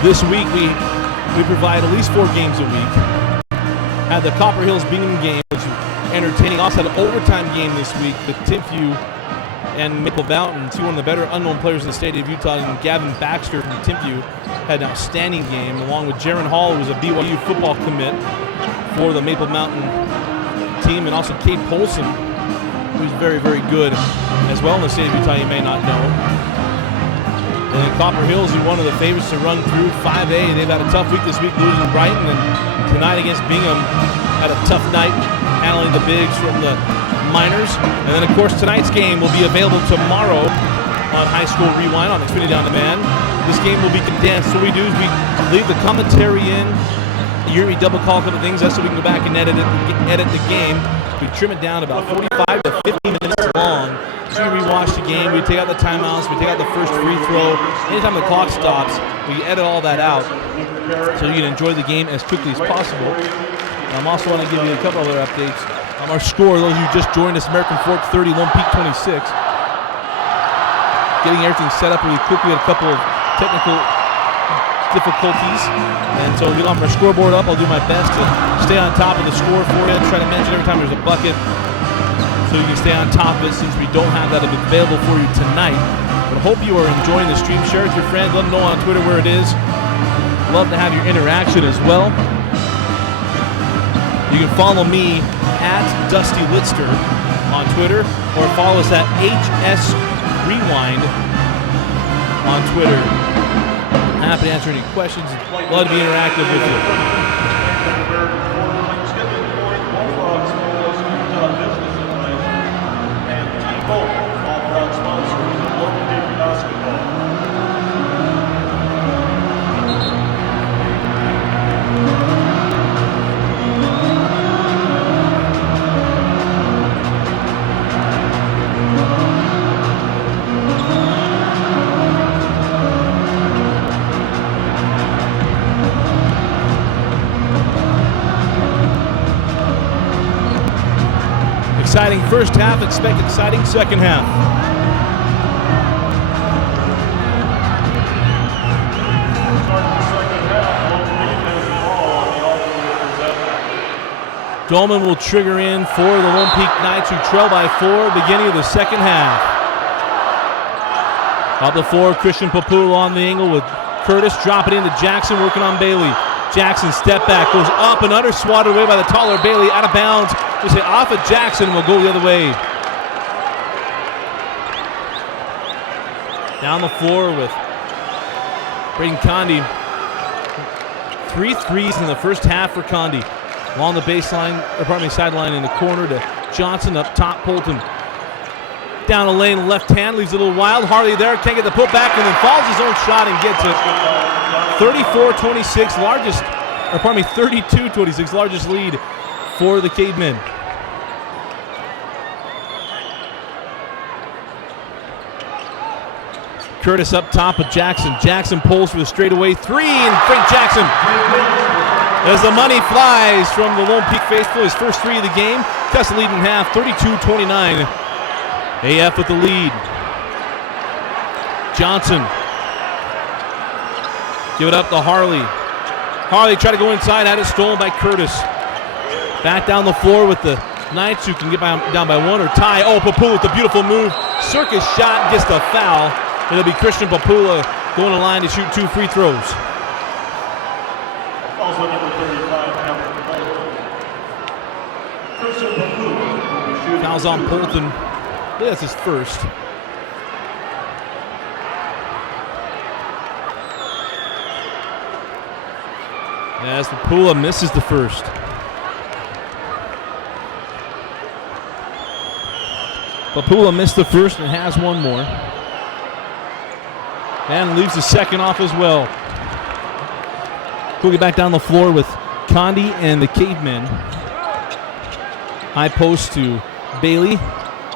This week we provide at least 4 games a week. Had the Copper Hills Bingham game, which was entertaining. Also had an overtime game this week with Timpview and Maple Mountain, two of the better unknown players in the state of Utah. And Gavin Baxter from Timpview had an outstanding game, along with Jaron Hall, who was a BYU football commit for the Maple Mountain team, and also Kate Polson, who's very, very good as well in the state of Utah, you may not know. And then Copper Hills, who's one of the favorites to run through 5A. They've had a tough week this week, losing Brighton, and tonight against Bingham had a tough night handling the bigs from the minors. And then, of course, tonight's game will be available tomorrow on High School Rewind on Xfinity On Demand. This game will be condensed. So what we do is we leave the commentary in. You hear me double call a couple things. That's so we can go back and edit the game. We trim it down to about 45 to 50 minutes long. So we rewatch the game. We take out the timeouts. We take out the first free throw. Anytime the clock stops, we edit all that out so you can enjoy the game as quickly as possible. I also want to give you a couple other updates. Our score, those who just joined us, American Fork 30, Lone Peak 26. Getting everything set up really quickly. We had a couple of technical difficulties, and so we'll have our scoreboard up. I'll do my best to stay on top of the score for you. Try to mention every time there's a bucket so you can stay on top of it, since we don't have that available for you tonight. But I hope you are enjoying the stream. Share it with your friends. Let them know on Twitter where it is. Love to have your interaction as well. You can follow me at Dusty Litster on Twitter, or follow us at HS Rewind on Twitter. Happy to answer any questions. Love to be interactive with you. Exciting first half, expect exciting second half. Dolman will trigger in for the Lone Peak Knights, who trail by 4, beginning of the second half. Up the floor, Christian Popoola on the angle with Curtis, dropping into Jackson, working on Bailey. Jackson step back, goes up and under, swatted away by the taller Bailey, out of bounds. We say off of Jackson and will go the other way. Down the floor with Braden Condi. 3 threes in the first half for Condi. Along the sideline in the corner to Johnson, up top Polton. Down the lane, left hand, leaves a little wild. Harley there, can't get the putback, and then falls his own shot and gets it. 34-26, 32-26, largest lead for the Cavemen. Curtis up top of Jackson. Jackson pulls for the straightaway 3, and Frank Jackson, as the money flies from the Lone Peak faithful, his first 3 of the game, cuts the lead in half, 32-29. AF with the lead. Johnson. Give it up to Harley. Harley tried to go inside, had it stolen by Curtis. Back down the floor with the Knights, who can get down by 1 or tie. Oh, Popoola with the beautiful move. Circus shot, gets the foul. It'll be Christian Popoola going to the line to shoot 2 free throws. Also number 35, Christian Popoola. Fouls on Polton. I think that's his first. As Popoola misses the first. Popoola missed the first and has one more. And leaves the second off as well. We'll get back down the floor with Condi and the Cavemen. High post to Bailey.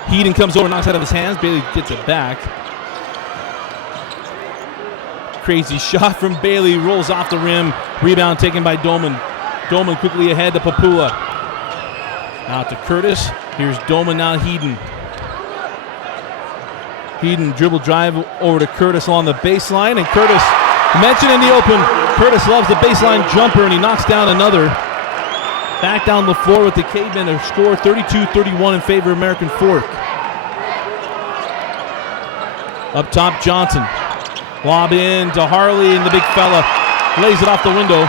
Heaton comes over, knocks it out of his hands. Bailey gets it back. Crazy shot from Bailey, rolls off the rim. Rebound taken by Doman. Doman quickly ahead to Popoola. Out to Curtis. Here's Doman, now Heaton. Heaton dribble drive over to Curtis along the baseline, and Curtis, mentioned in the open, Curtis loves the baseline jumper, and he knocks down another. Back down the floor with the Cavemen to score 32-31 in favor of American Fork. Up top, Johnson. Lob in to Harley, and the big fella lays it off the window.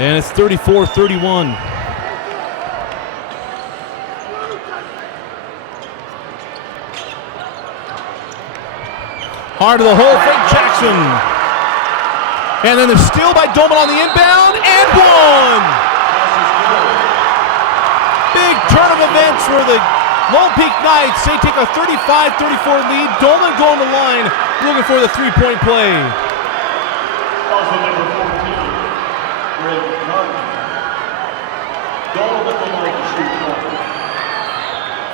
And it's 34-31. Hard to the hole, Frank Jackson. And then the steal by Doman on the inbound, and one! Big turn of events where the Lone Peak Knights, they take a 35-34 lead. Doman going to the line, looking for the three-point play. Also number 14, Greg Martin. Doman with the line to shoot one.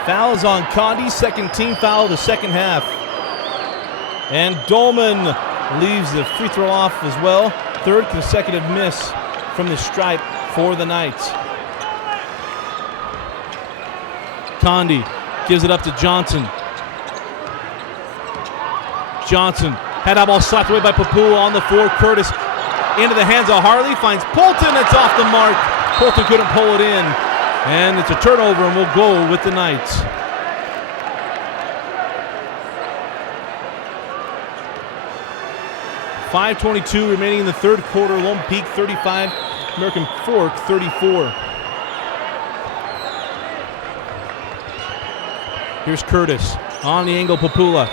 Fouls on Condi, second team foul of the second half. And Dolman leaves the free throw off as well. Third consecutive miss from the stripe for the Knights. Condi gives it up to Johnson. Johnson had that ball slapped away by Popoola on the floor. Curtis into the hands of Harley, finds Polton. It's off the mark. Polton couldn't pull it in. And it's a turnover, and we'll go with the Knights. .5:22 remaining in the third quarter. Lone Peak 35, American Fork 34. Here's Curtis on the angle, Popoola.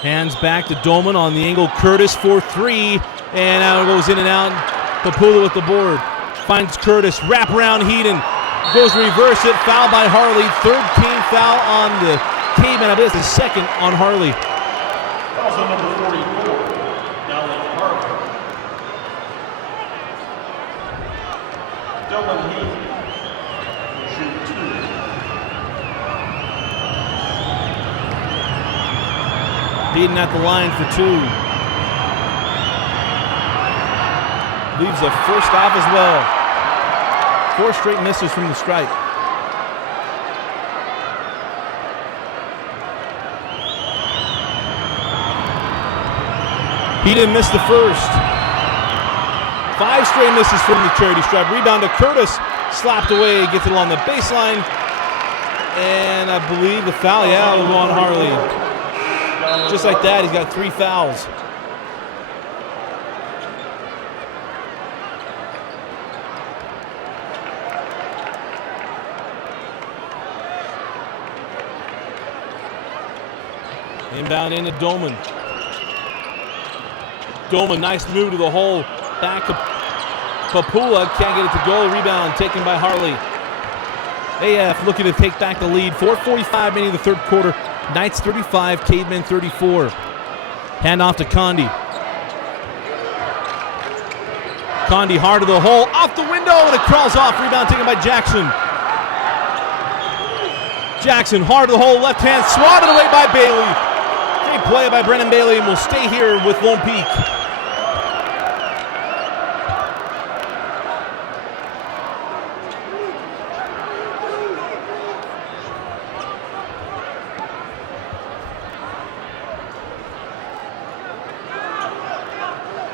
Hands back to Doman on the angle, Curtis for three. And now it goes in and out. Popoola with the board. Finds Curtis, wrap around Heaton. Goes reverse it, foul by Harley. Third team foul on the Cavemen. I believe it's the second on Harley. Also number 44, Dallin Harley. Dylan Heath will shoot two. Heaton at the line for two. Leaves the first off as well. 4 straight misses from the stripe. He didn't miss the first. 5 straight misses from the charity stripe. Rebound to Curtis. Slapped away. Gets it along the baseline. And I believe the foul, yeah, will go on Harley. Just like that, he's got 3 fouls. Inbound into Doman. Doman, nice move to the hole. Back to Popoola, can't get it to go. Rebound taken by Harley. AF looking to take back the lead. 4:45 remaining in the third quarter. Knights 35, Cavemen 34. Hand off to Condi. Condi hard to the hole, off the window, and it crawls off. Rebound taken by Jackson. Jackson hard to the hole, left hand, swatted away by Bailey. Great play by Brennan Bailey, and will stay here with Lone Peak.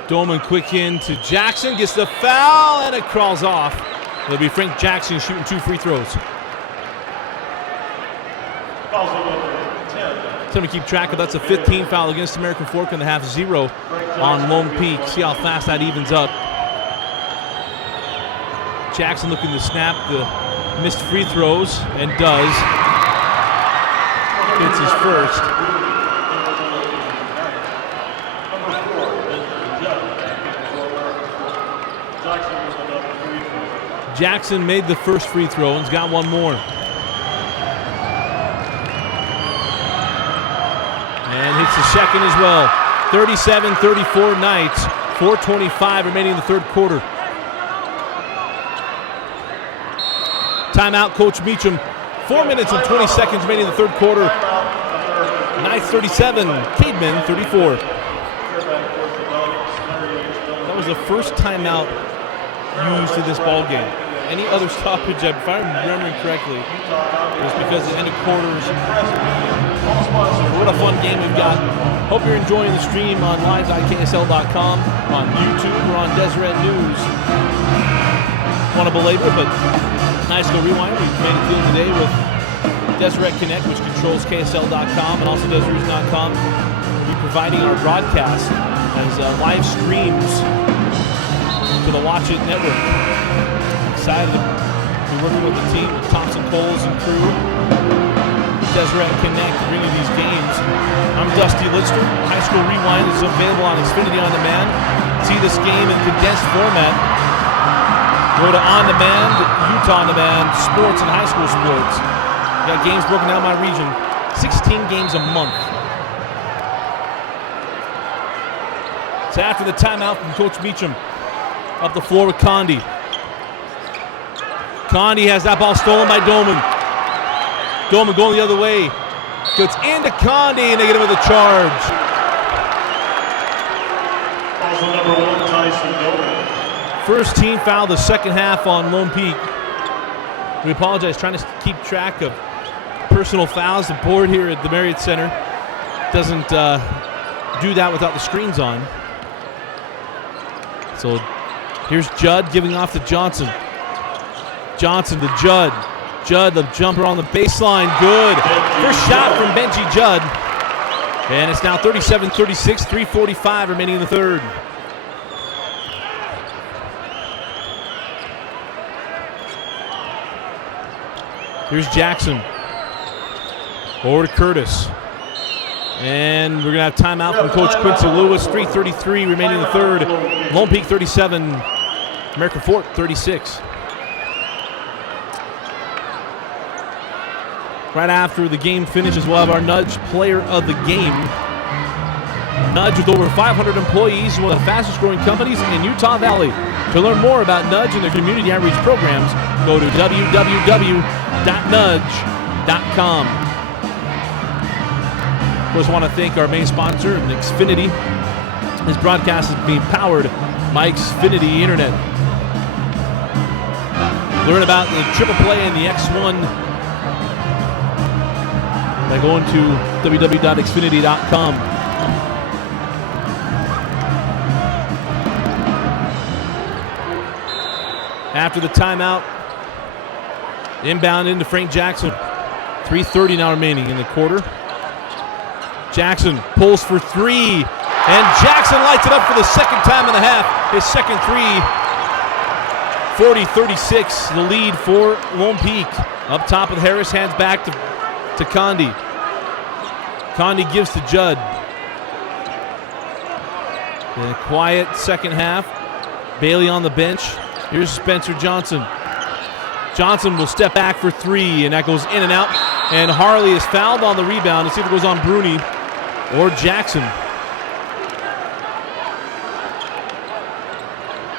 Dolman quick in to Jackson, gets the foul, and it crawls off. It'll be Frank Jackson shooting 2 free throws. Something to keep track of. That's a 15 foul against American Fork in the half, 0 on Lone Peak. See how fast that evens up. Jackson looking to snap the missed free throws, and does. It's his first. Jackson made the first free throw and's got one more. And hits the second as well. 37-34 Knights. 4:25 remaining in the third quarter. Timeout, Coach Meacham. 4 minutes and 20 seconds remaining in the third quarter. Knights 37, Cavemen 34. That was the first timeout used in this ball game. Any other stoppage, if I'm remembering correctly, was because the end of quarters. What a fun game we've got. Hope you're enjoying the stream on live.ksl.com, on YouTube, or on Deseret News. Want to belabor, but nice to rewind. We've made a deal today with Deseret Connect, which controls KSL.com and also Deseret.com. We'll be providing our broadcast as live streams to the Watch It Network. Excited to be working with the team, with Thompson Coles and crew. Deseret Connect bringing these games. I'm Dusty Lister. High School Rewind is available on Xfinity On Demand. See this game in condensed format. Go to On Demand, Utah On Demand, Sports and High School Sports. We got games broken down by region. 16 games a month. So after the timeout from Coach Meacham, up the floor with Condi. Condi has that ball stolen by Doman. Doman going the other way. Gets into Condi and they get him with a charge. Also number 1, Tyson Doman. First team foul the second half on Lone Peak. We apologize, trying to keep track of personal fouls. The board here at the Marriott Center doesn't do that without the screens on. So here's Judd giving off to Johnson. Johnson to Judd. Judd, the jumper on the baseline, good. First shot from Benji Judd. And it's now 37-36, 3:45 remaining in the third. Here's Jackson. Over to Curtis. And we're going to have timeout from Coach Quincy Lewis. 3:33 remaining in the third. Lone Peak 37, American Fork 36. Right after the game finishes, we'll have our Nudge Player of the Game. Nudge, with over 500 employees, one of the fastest growing companies in Utah Valley. To learn more about Nudge and their community outreach programs, go to www.nudge.com. Of course, I want to thank our main sponsor, Xfinity. This broadcast is being powered by Xfinity Internet. Learn about the Triple Play and the X1 by going to www.xfinity.com. After the timeout, inbound into Frank Jackson. 3:30 now remaining in the quarter. Jackson pulls for three, and Jackson lights it up for the second time in the half. His second three. 40-36, the lead for Lone Peak. Up top with Harris, hands back to Condi. Condi gives to Judd. In a quiet second half. Bailey on the bench. Here's Spencer Johnson. Johnson will step back for three, and that goes in and out. And Harley is fouled on the rebound. Let's see if it goes on Bruni or Jackson.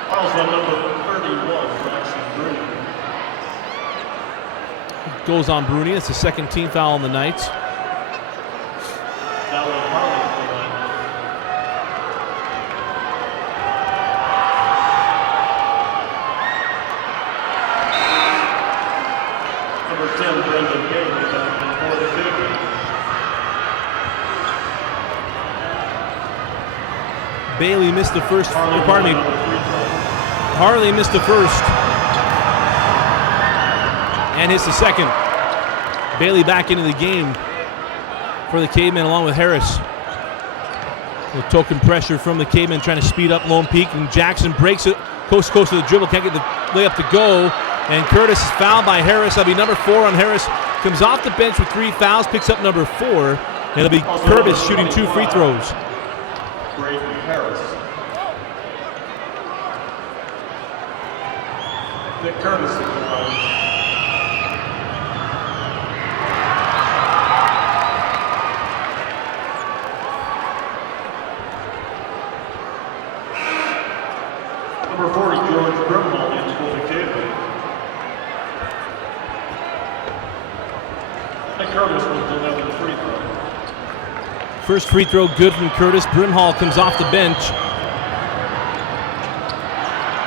Fouls on number 31, Jackson Bruni. Goes on Bruni. It's the second team foul on the Knights. Dallin Harley for the line. Number 10, Brendan Bailey, back for the Cavemen. Bailey missed the first. Harley Pardon me. number 3 throw. Harley missed the first. And hits the second. Bailey back into the game for the Cavemen along with Harris. The token pressure from the Cavemen trying to speed up Lone Peak, and Jackson breaks it coast to coast to the dribble, can't get the layup to go, and Curtis is fouled by Harris. That'll be number 4 on Harris. Comes off the bench with 3 fouls, picks up number 4, and it'll be Curtis shooting 2 free throws. Brayden Harris. Nick Curtis at the line. Curtis with the 11th free throw. First free throw good from Curtis. Brimhall comes off the bench.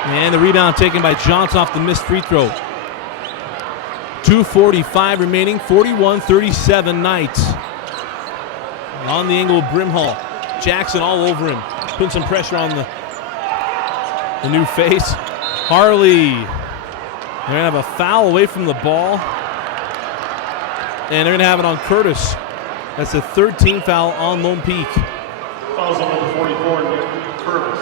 And the rebound taken by Johnson off the missed free throw. 2:45 remaining, 41-37 Knights. On the angle of Brimhall. Jackson all over him, putting some pressure on the new face. Harley. They're going to have a foul away from the ball. And they're going to have it on Curtis. That's the third team foul on Lone Peak. Fouls on number 44, Nick Curtis.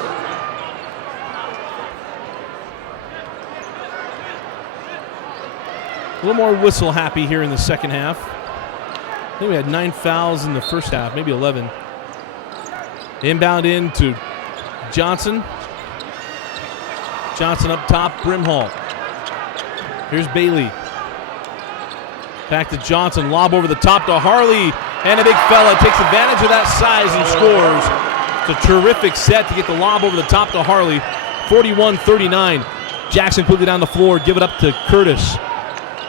A little more whistle happy here in the second half. I think we had 9 fouls in the first half, maybe 11. Inbound in to Johnson. Johnson up top, Brimhall. Here's Bailey. Back to Johnson, lob over the top to Harley. And a big fella takes advantage of that size and scores. It's a terrific set to get the lob over the top to Harley. 41-39. Jackson quickly down the floor, give it up to Curtis.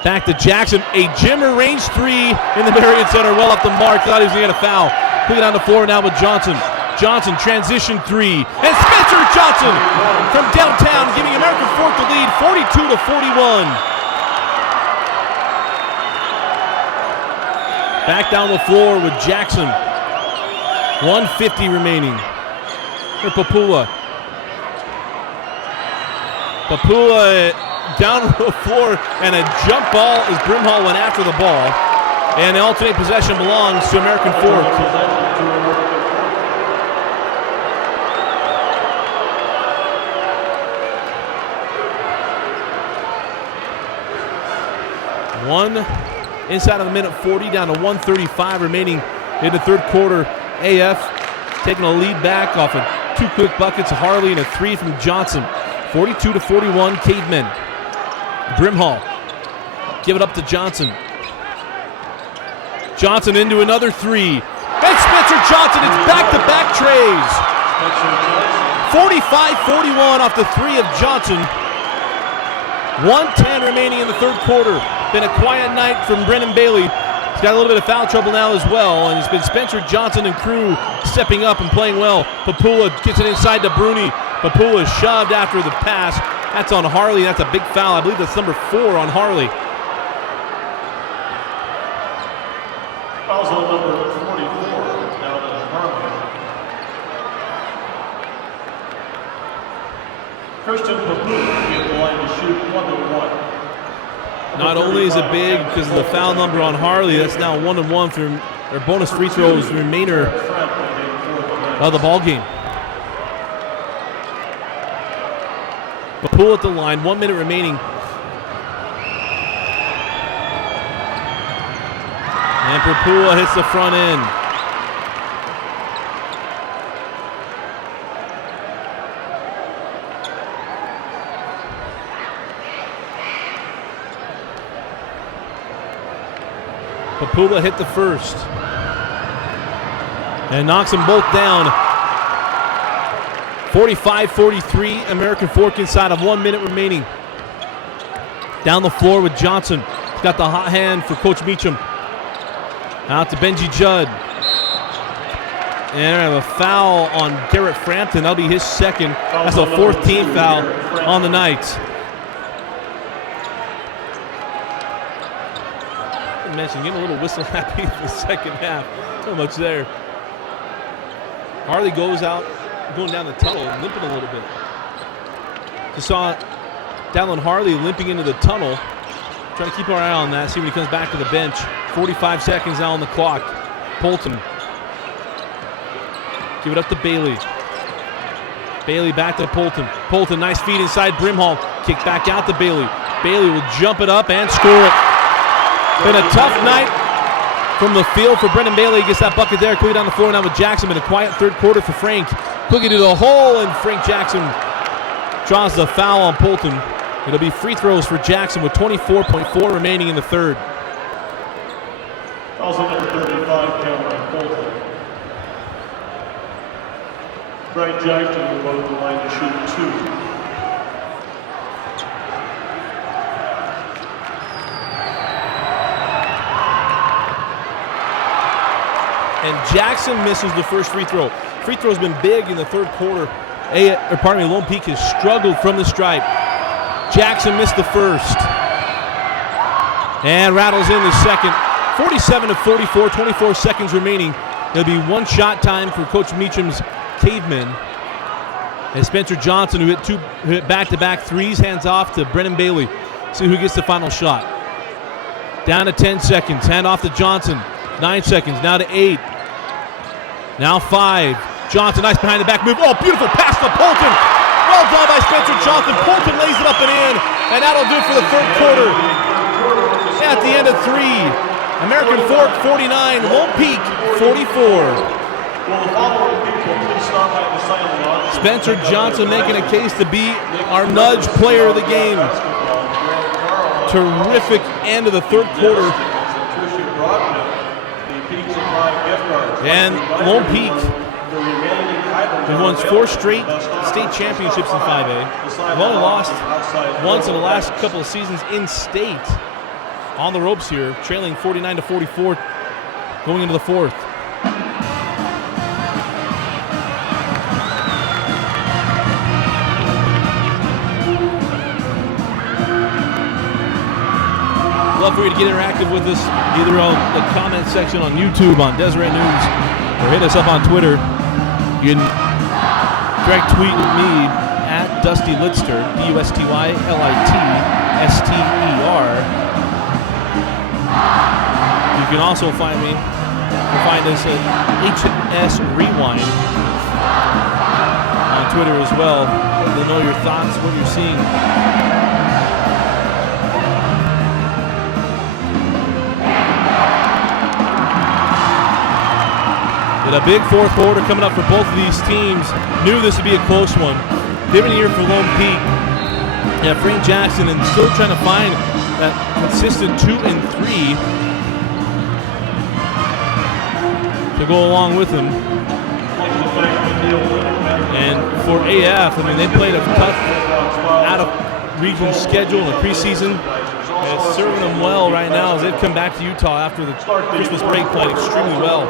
Back to Jackson, a Jimmer range three in the Marriott Center, well up the mark. Thought he was going to get a foul. Quickly down the floor now with Johnson. Johnson, transition three. And Spencer Johnson from downtown giving American Fork the lead, 42-41. Back down the floor with Jackson. 1:50 remaining. For Popoola. Popoola down the floor, and a jump ball as Brimhall went after the ball. And the alternate possession belongs to American Fork. One inside of the minute 40, down to 1:35 remaining in the third quarter. AF taking a lead back off of 2 quick buckets of Harley and a 3 from Johnson. 42-41 Cavemen. Brimhall, give it up to Johnson. Johnson into another 3. And Spencer Johnson, it's back-to-back trays. 45-41 off the 3 of Johnson. 1:10 remaining in the third quarter. Been a quiet night from Brennan Bailey. He's got a little bit of foul trouble now as well, and it's been Spencer Johnson and crew stepping up and playing well. Popoola gets it inside to Bruni. Popoola shoved after the pass. That's on Harley. That's a big foul. I believe that's number 4 on Harley. Fouls on number 44, down to Harley. Christian Popoola at the line to shoot 1-1. Not only is it big because of the foul number on Harley, that's now 1-1 through their bonus free throws, the remainder of the ball game. Popoola at the line, 1 minute remaining. And Popoola hits the front end. Popoola hit the first. And knocks them both down. 45-43, American Fork inside of 1 minute remaining. Down the floor with Johnson. He's got the hot hand for Coach Meacham. Out to Benji Judd. And I have a foul on Garrett Frampton. That'll be his second. That's a 4th team foul on the Knights. I mentioned getting a little whistle happy in the second half. Not much there. Harley goes out, going down the tunnel, limping a little bit. Just saw Dallin Harley limping into the tunnel. Trying to keep our eye on that, see when he comes back to the bench. 45 seconds now on the clock. Polton. Give it up to Bailey. Bailey back to Polton. Polton, nice feed inside Brimhall. Kick back out to Bailey. Bailey will jump it up and score it. Been a tough night from the field for Brendan Bailey. Gets that bucket there. Quickly down the floor now with Jackson. Been a quiet third quarter for Frank. Quickly to the hole, and Frank Jackson draws the foul on Polton. It'll be free throws for Jackson with 24.4 remaining in the third. Also number 35, Cameron Polton. Bright Jackson will go to the line to shoot 2. and Jackson misses the first free throw. Free throw's been big in the third quarter. Lone Peak has struggled from the stripe. Jackson missed the first. And rattles in the second. 47-44, 24 seconds remaining. There'll be one shot time for Coach Meacham's Cavemen. And Spencer Johnson, who hit back-to-back threes, hands off to Brennan Bailey. See who gets the final shot. Down to 10 seconds. Hand off to Johnson. 9 seconds. Now to 8. Now 5. Johnson, nice behind the back move. Oh, beautiful pass to Polton. Well done by Spencer Johnson. Polton lays it up and in. And that'll do it for the third quarter. At the end of 3. American Fork 49. Lone Peak 44. Spencer Johnson making a case to be our nudge player of the game. Terrific end of the third quarter. And Lone Peak has won 4 straight state championships in 5A. They've only lost once in the last couple of seasons in state. On the ropes here, trailing 49-44 going into the fourth. Love for you to get interactive with us, either on the comment section on YouTube, on Deseret News, or hit us up on Twitter. You can direct tweet me at Dusty Litster, DUSTYLITSTER. You can also find us at HS Rewind on Twitter as well. Let them know your thoughts, what you're seeing. A big fourth quarter coming up for both of these teams. Knew this would be a close one. Different year for Lone Peak. Yeah, Frank Jackson, and still trying to find that consistent 2 and 3 to go along with him. And for AF, I mean, they played a tough out-of-region schedule in the preseason. And it's serving them well right now as they've come back to Utah after the Christmas break, played extremely well.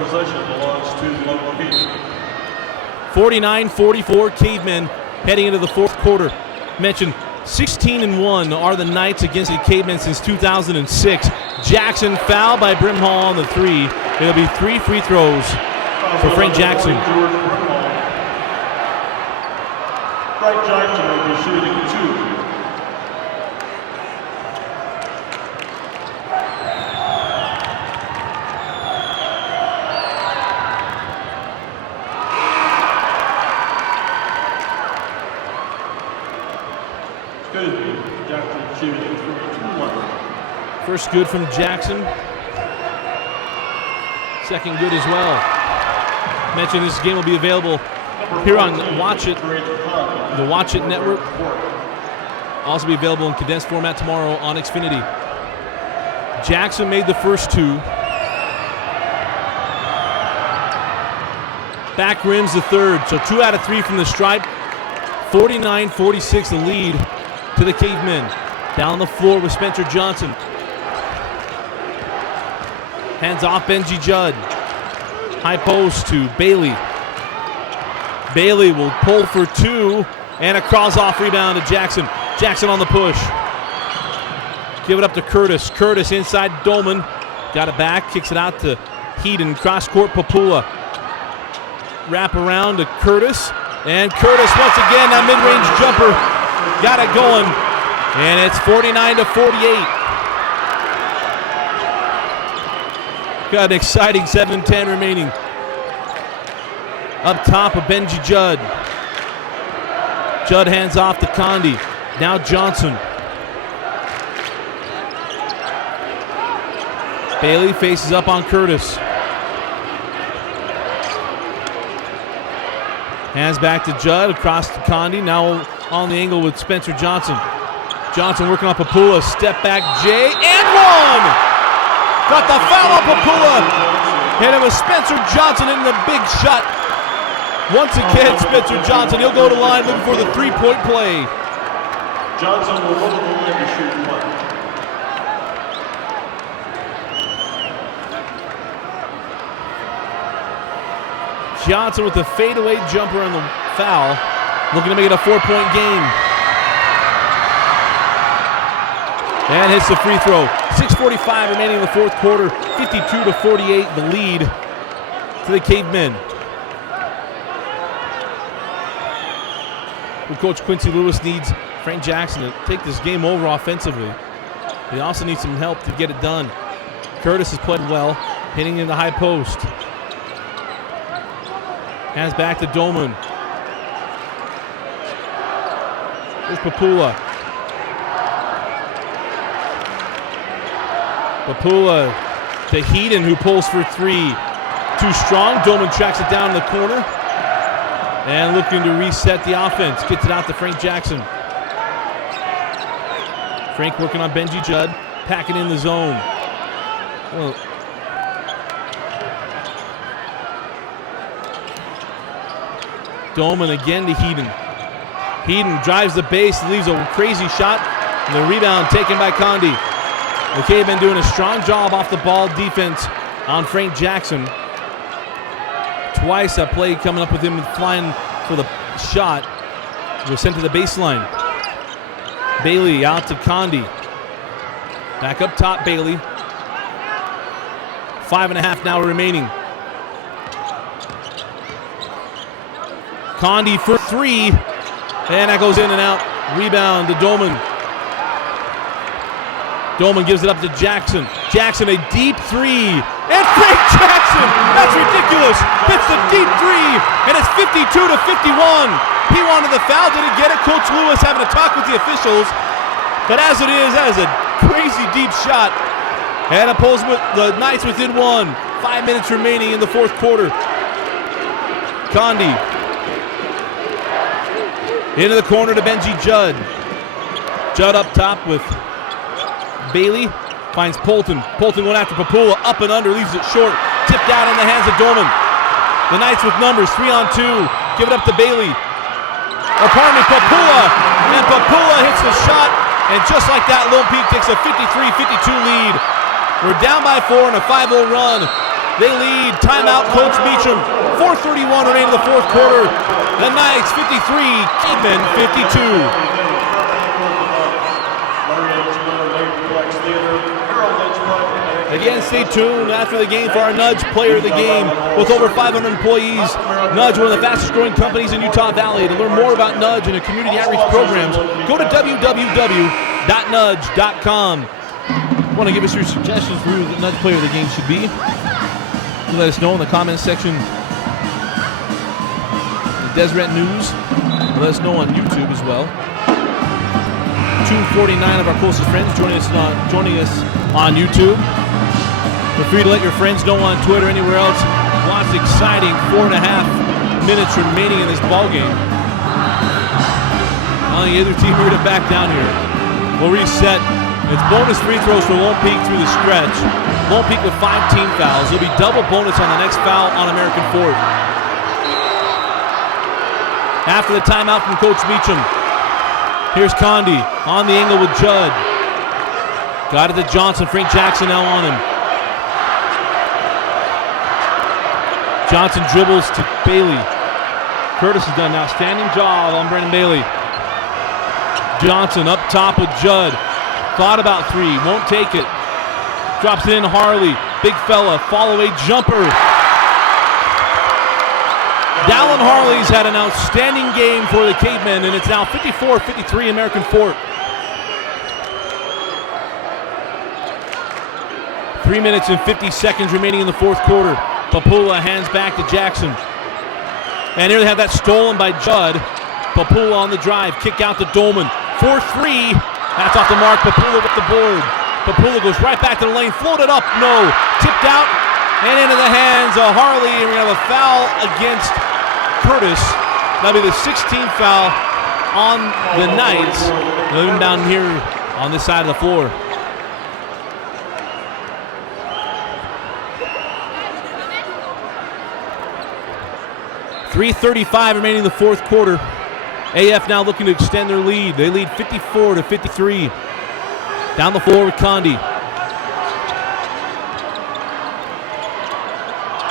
49-44 Cavemen heading into the fourth quarter. Mentioned 16-1 are the Knights against the Cavemen since 2006. Jackson fouled by Brimhall on the 3. It'll be 3 free throws for Frank Jackson. Frank Jackson will be shooting 2. First good from Jackson. Second good as well. Mentioned this game will be available here on Watch It, the Watch It Network. Also be available in condensed format tomorrow on Xfinity. Jackson made the first 2. Back rims the third, so 2 out of 3 from the stripe. 49-46 the lead to the Cavemen. Down the floor with Spencer Johnson. Hands off Benji Judd. High post to Bailey. Bailey will pull for 2. And a cross-off rebound to Jackson. Jackson on the push. Give it up to Curtis. Curtis inside Dolman. Got it back. Kicks it out to Heaton. Cross-court Popoola. Wrap around to Curtis. And Curtis once again, that mid-range jumper. Got it going. And it's 49-48. Got an exciting 7:10 remaining. Up top of Benji Judd. Judd hands off to Condi. Now Johnson. Bailey faces up on Curtis. Hands back to Judd, across to Condi. Now on the angle with Spencer Johnson. Johnson working on Popoola. Step back, Jay, and 1! Got the foul on Popoola. And it was Spencer Johnson in the big shot. Once again, Spencer Johnson, he'll go to line looking for the 3-point play. Johnson will go to the line to shoot 1. Johnson with the fadeaway jumper on the foul, looking to make it a 4-point game. And hits the free throw. 6:45 remaining in the fourth quarter. 52-48, the lead to the Cavemen. Well, Coach Quincy Lewis needs Frank Jackson to take this game over offensively. He also needs some help to get it done. Curtis has played well, hitting in the high post. Hands back to Doman. Here's Popoola. Popoola to Heaton, who pulls for three. Too strong. Doman tracks it down in the corner. And looking to reset the offense. Gets it out to Frank Jackson. Frank working on Benji Judd. Packing in the zone. Well, Doman again to Heaton. Heaton drives the base, leaves a crazy shot. And the rebound taken by Condi. The Cavemen doing a strong job off the ball defense on Frank Jackson. Twice that play coming up with him flying for the shot. Was sent to the baseline. Bailey out to Condi. Back up top, Bailey. 5.5 now remaining. Condi for three. And that goes in and out. Rebound to Doman. Doman gives it up to Jackson. Jackson, a deep three. And Frank Jackson, that's ridiculous. Hits the deep three, and it's 52-51. He wanted the foul, didn't get it. Coach Lewis having a talk with the officials. But as it is, that is a crazy deep shot. And it pulls the Knights within one. 5 minutes remaining in the fourth quarter. Condi. Into the corner to Benji Judd. Judd up top with Bailey. Finds Polton. Polton going after Popoola. Up and under. Leaves it short. Tipped out in the hands of Doman. The Knights with numbers. 3-on-2. Give it up to Bailey. Popoola. And Popoola hits the shot. And just like that, Lone Peak takes a 53-52 lead. We're down by 4 in a 5-0 run. They lead. Timeout, Coach Beecham. 4:31 remaining in the fourth quarter. The Knights 53, Cavemen 52. Again, stay tuned after the game for our Nudge Player of the Game. With over 500 employees, Nudge, one of the fastest growing companies in Utah Valley. To learn more about Nudge and the community outreach programs, go to www.nudge.com. Want to give us your suggestions for who the Nudge Player of the Game should be? Let us know in the comments section. The Deseret News. Let us know on YouTube as well. 249 of our closest friends joining us on YouTube. Feel free to let your friends know on Twitter, anywhere else. Lots of exciting 4.5 minutes remaining in this ball game. On the other team here to back down here. We'll reset. It's bonus free throws for Lone Peak through the stretch. Lone Peak with 5 team fouls. There'll be double bonus on the next foul on American Fort. After the timeout from Coach Beecham. Here's Condi on the angle with Judd. Got it to Johnson. Frank Jackson now on him. Johnson dribbles to Bailey. Curtis has done an outstanding job on Brendan Bailey. Johnson up top with Judd. Thought about three, won't take it. Drops it in Harley. Big fella, fall away jumper. Dallin Harley's had an outstanding game for the Cavemen, and it's now 54-53 American Fort. 3 minutes and 50 seconds remaining in the fourth quarter. Popoola hands back to Jackson. And here they have that stolen by Judd. Popoola on the drive, kick out to Dolman. 4-3, that's off the mark. Popoola with the board. Popoola goes right back to the lane, floated up, no. Tipped out, and into the hands of Harley. And we're going to have a foul against Curtis. That'll be the 16th foul on the Knights. Moving down here on this side of the floor. .335 remaining in the fourth quarter. AF now looking to extend their lead. They lead 54-53. Down the floor with Condi.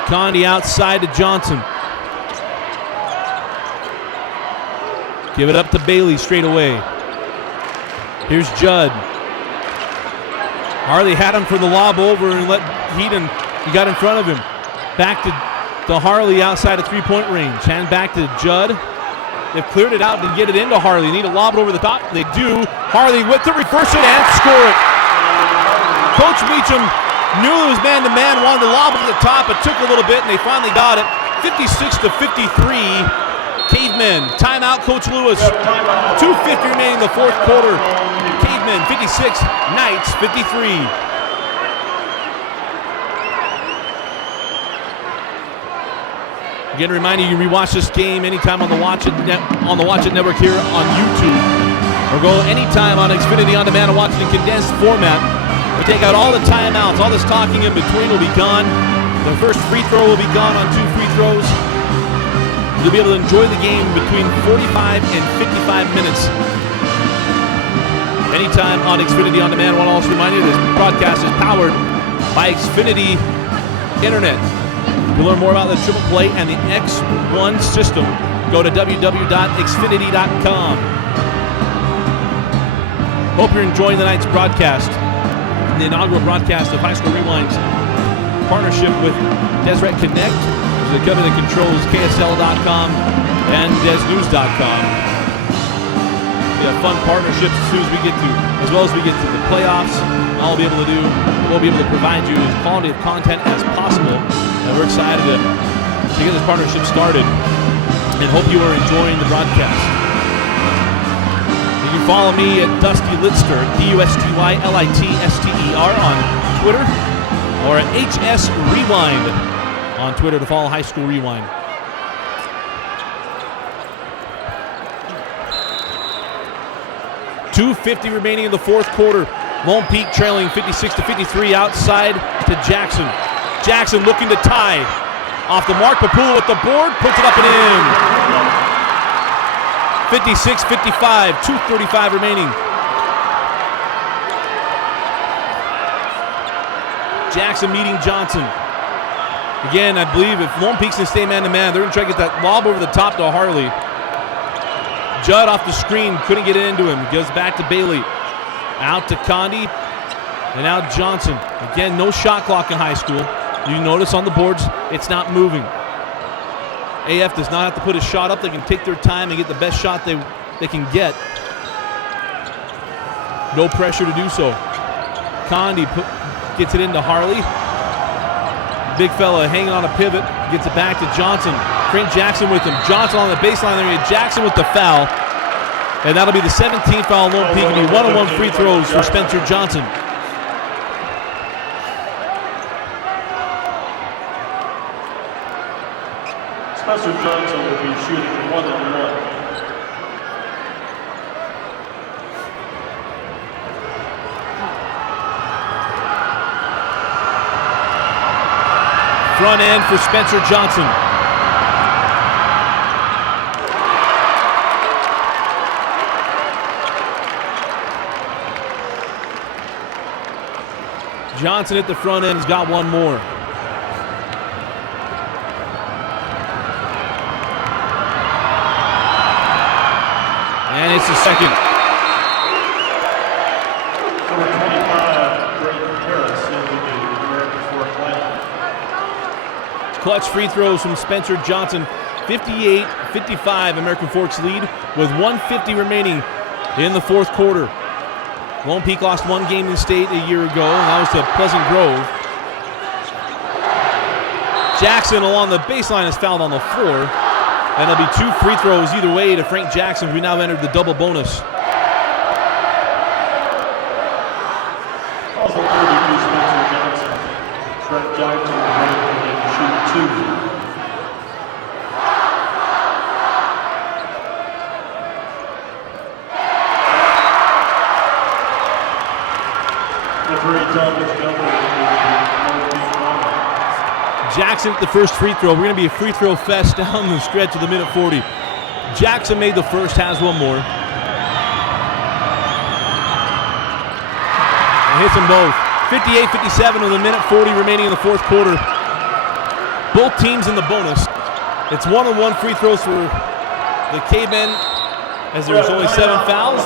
Condi outside to Johnson. Give it up to Bailey straight away. Here's Judd. Harley had him for the lob over and let Heaton, he got in front of him. Back to Harley outside of three-point range. Hand back to Judd. They've cleared it out to get it into Harley. They need a lob it over the top. They do. Harley with the reverse it and score it. Coach Meacham knew it was man-to-man, wanted to lob it to the top. It took a little bit, and they finally got it. 56-53. Cavemen. Timeout, Coach Lewis. 2:50 remaining in the fourth quarter. Cavemen 56, Knights 53. Again, to remind you, you can rewatch this game anytime on the Watch It Network here on YouTube. Or go anytime on Xfinity On Demand and watch it in condensed format. We take out all the timeouts, all this talking in between will be gone. The first free throw will be gone on 2 free throws. You'll be able to enjoy the game between 45 and 55 minutes. Anytime on Xfinity On Demand. I want to also remind you this broadcast is powered by Xfinity Internet. To learn more about the Triple Play and the X1 system, go to www.xfinity.com. Hope you're enjoying tonight's broadcast. The inaugural broadcast of High School Rewind's partnership with Deseret Connect, which is the company that controls KSL.com and DesNews.com. We have fun partnerships as well as we get to the playoffs. All we'll be able to provide you as quality of content as possible. And we're excited to get this partnership started and hope you are enjoying the broadcast. You can follow me at Dusty Litster, DUSTYLITSTER on Twitter, or at HS Rewind on Twitter to follow High School Rewind. .250 remaining in the fourth quarter. Lone Peak trailing 56-53 outside to Jackson. Jackson looking to tie. Off the mark, Popoola with the board, puts it up and in. 56-55, 2:35 remaining. Jackson meeting Johnson. Again, I believe if Lone Peak's going to stay man-to-man, they're going to try to get that lob over the top to Harley. Judd off the screen, couldn't get it into him. Goes back to Bailey. Out to Condi. And now Johnson. Again, no shot clock in high school. You notice on the boards, it's not moving. AF does not have to put a shot up. They can take their time and get the best shot they can get. No pressure to do so. Condi gets it into Harley. Big fella hanging on a pivot. Gets it back to Johnson. Frank Jackson with him. Johnson on the baseline there. Jackson with the foul. And that'll be the 17th foul on Lone Peak. It'll be 1-on-1 free throws for Spencer Johnson. Spencer Johnson will be shooting 1-on-1. Front end for Spencer Johnson. Johnson at the front end has got one more. And it's the second. Number 25, Brayden Harris in the American Fork lineup. Clutch free throws from Spencer Johnson. 58-55 American Forks lead with 1:50 remaining in the fourth quarter. Lone Peak lost one game in state a year ago, and that was to Pleasant Grove. Jackson along the baseline is fouled on the floor. And there'll be 2 free throws either way to Frank Jackson. We now entered the double bonus. Also 32, Spencer Johnson. Frank Jackson will shoot 2. Jackson at the first free throw. We're going to be a free throw fest down the stretch of the minute 40. Jackson made the first, has one more. And hits them both. 58-57 with a minute 40 remaining in the fourth quarter. Both teams in the bonus. It's 1-on-1 free throws for the Cavemen as there's only 7 fouls.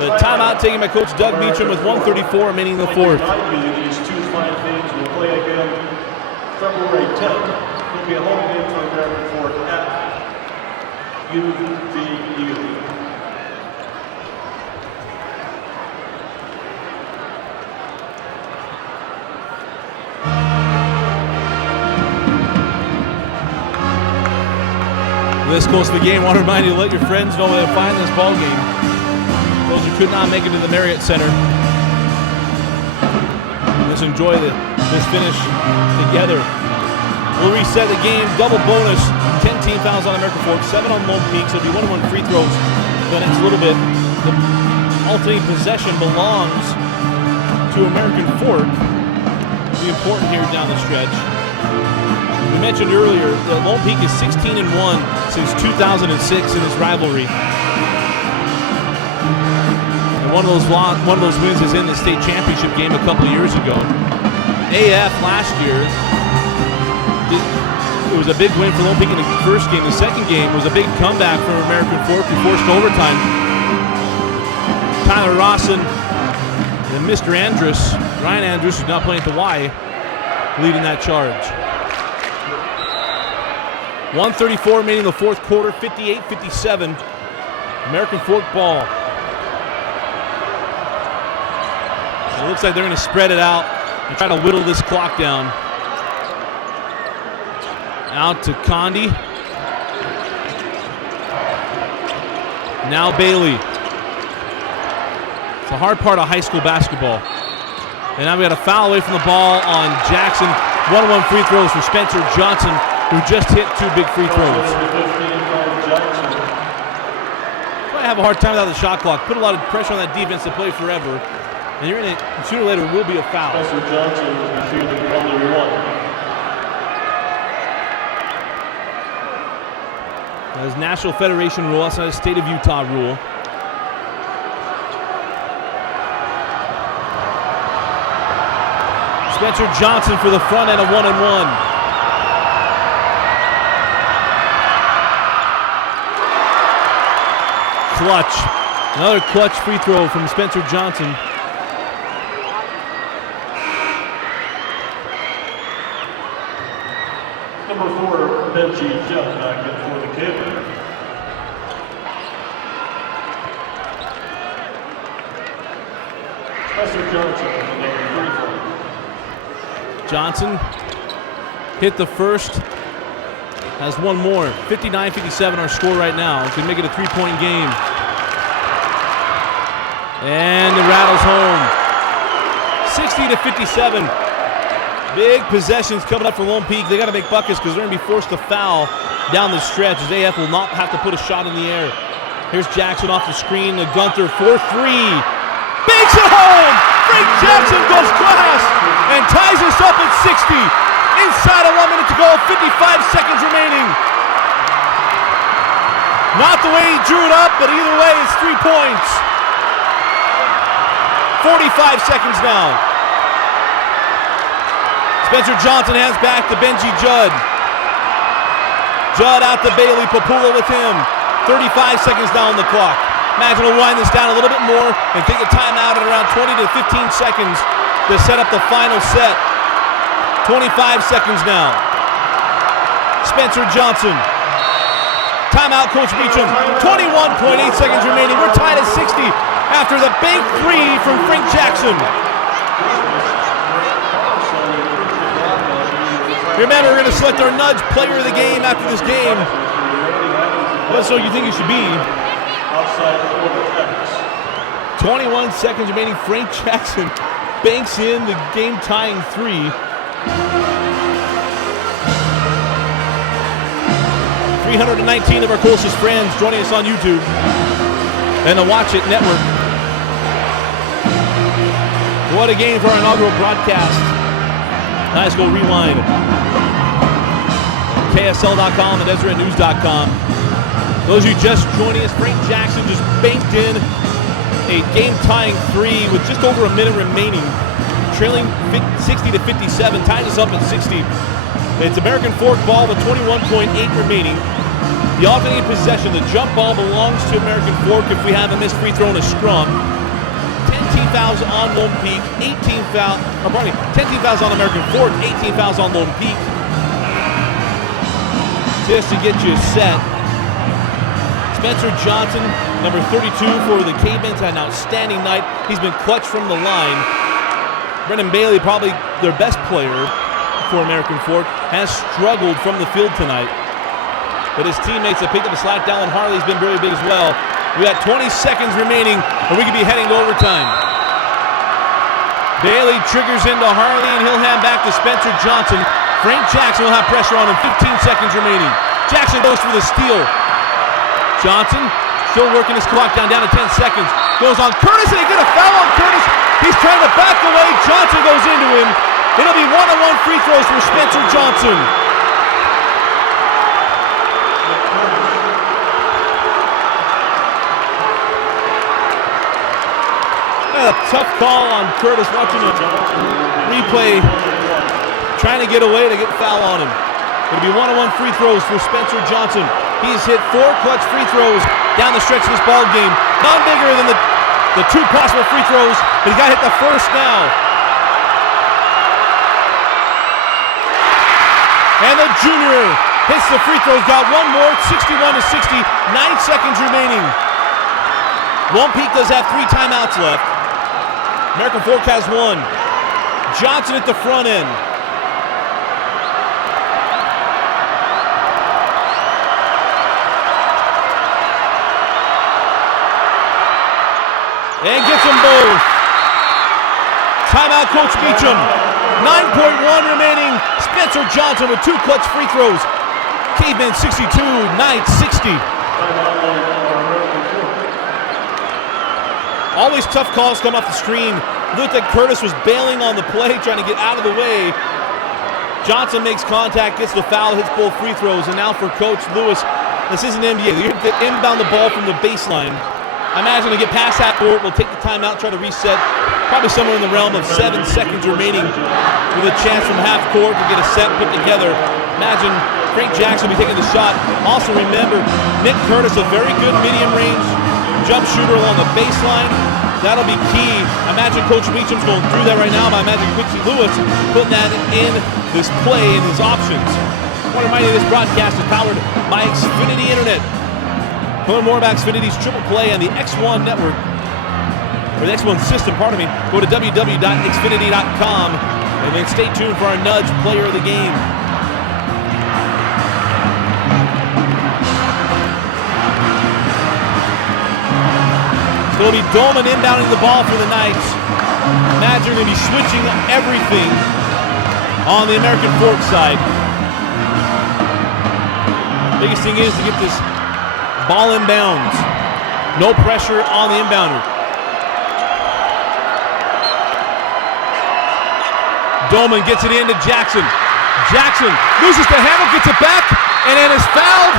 The timeout taken by Coach Doug Beecham with 1:34 remaining in the fourth. These two fine teams will play again February 10th. It'll be a home game for American Fork at UVU. This close to the game, I want to remind you to let your friends know where to find this ball game. Those who could not make it to the Marriott Center, let's enjoy this finish together. We'll reset the game, double bonus, 10 team fouls on American Fork, 7 on Lone Peak, so it'll be 1-1 free throws for the next little bit. The alternating possession belongs to American Fork. It'll be important here down the stretch. We mentioned earlier that Lone Peak is 16-1 since 2006 in this rivalry. And one of those wins is in the state championship game a couple of years ago. AF last year, it was a big win for Lone Peak in the first game. The second game was a big comeback for American Fork who forced overtime. Tyler Rawson and Mr. Andrus, Ryan Andrus, who's not playing at the Y, leading that charge. 1:34 remaining in the fourth quarter, 58-57. American Fork ball. And it looks like they're going to spread it out and try to whittle this clock down. Out to Condi. Now Bailey. It's a hard part of high school basketball. And now we got a foul away from the ball on Jackson. 1-1 free throws for Spencer Johnson, who just hit 2 big free throws. Might have a hard time without the shot clock. Put a lot of pressure on that defense to play forever. And you're in it, sooner or later will be a foul. Spencer Johnson will be fielding only 1. That is National Federation rule. That's not a state of Utah rule. Spencer Johnson for the front end of 1-1. Clutch. Another clutch free throw from Spencer Johnson. Number 4, Benji Judd back in for the Cavemen. Spencer Johnson with another free throw. Johnson hit the first, has one more. 59-57 our score right now. Can make it a 3-point game. And it rattles home. 60-57. Big possessions coming up for Lone Peak. They got to make buckets because they're going to be forced to foul down the stretch as AF will not have to put a shot in the air. Here's Jackson off the screen. The Gunther 4-3. Banks it home! Frank Jackson goes glass and ties us up at 60. Inside of 1 minute to go, 55 seconds remaining. Not the way he drew it up, but either way, it's 3 points. 45 seconds now. Spencer Johnson hands back to Benji Judd. Judd out to Bailey, Popoola with him. 35 seconds down the clock. Imagine we'll wind this down a little bit more and take a timeout at around 20 to 15 seconds to set up the final set. 25 seconds now. Spencer Johnson. Timeout, Coach Beecham. 21.8 seconds remaining. We're tied at 60 after the big 3 from Frank Jackson. Remember, we're going to select our Nudge Player of the Game after this game. What so you think it should be? 21 seconds remaining. Frank Jackson banks in the game-tying 3. 319 of our closest friends joining us on YouTube and the Watch It Network. What a game for our inaugural broadcast. High School Rewind. KSL.com and DeseretNews.com. Those of you just joining us, Frank Jackson just banked in a game-tying 3 with just over a minute remaining, trailing 60 to 57, ties us up at 60. It's American Fork ball with 21.8 remaining. The alternating possession, the jump ball belongs to American Fork if we have a missed free throw in a scrum. 10 team fouls on Lone Peak, 10 team fouls on American Fork, 18 fouls on Lone Peak. Just to get you set. Spencer Johnson, number 32 for the Cavemen, had an outstanding night. He's been clutch from the line. Brendan Bailey, probably their best player for American Fork, has struggled from the field tonight. But his teammates have picked up the slack. Dallin Harley's been very big as well. We got 20 seconds remaining, and we could be heading to overtime. Bailey triggers into Harley, and he'll hand back to Spencer Johnson. Frank Jackson will have pressure on him. 15 seconds remaining. Jackson goes for the steal. Johnson still working his clock down to 10 seconds. Goes on Curtis, and they get a foul on Curtis. He's trying to back away. Johnson goes into him. It'll be one-on-one free throws for Spencer Johnson. A tough call on Curtis, watching a replay, trying to get away to get foul on him. It'll be one-on-one free throws for Spencer Johnson. He's hit 4 clutch free throws down the stretch of this ball game. None bigger than the 2 possible free throws, but he got hit the first now. And the junior hits the free throws, got one more, 61-60, 9 seconds remaining. Lone Peak does have 3 timeouts left. American Fork has 1. Johnson at the front end. And gets them both. Timeout, Coach Beecham. 9.1 remaining. Spencer Johnson with 2 clutch free throws. Cavemen 62, Knights 60. Always tough calls come off the screen. Looked like Curtis was bailing on the play, trying to get out of the way. Johnson makes contact, gets the foul, hits both free throws. And now for Coach Lewis, this isn't NBA. You have to inbound the ball from the baseline. I imagine to get past that court, we'll take the timeout, try to reset. Probably somewhere in the realm of 7 seconds remaining with a chance from half court to get a set put together. Imagine Frank Jackson will be taking the shot. Also remember, Nick Curtis, a very good medium range jump shooter along the baseline. That'll be key. I imagine Coach Beecham's going through that right now, but I imagine Quincy Lewis putting that in this play in his options. I want to remind you this broadcast is powered by Xfinity Internet. To learn more about Xfinity's triple play on the X1 network, or the X1 system, pardon me, go to www.xfinity.com and then stay tuned for our Nudge Player of the Game. So it'll be Dolman inbounding the ball for the Knights. Imagine they're going to be switching everything on the American Fork side. Biggest thing is to get this ball inbounds. No pressure on the inbounder. Dolman gets it into Jackson. Jackson loses the handle, gets it back, and then is fouled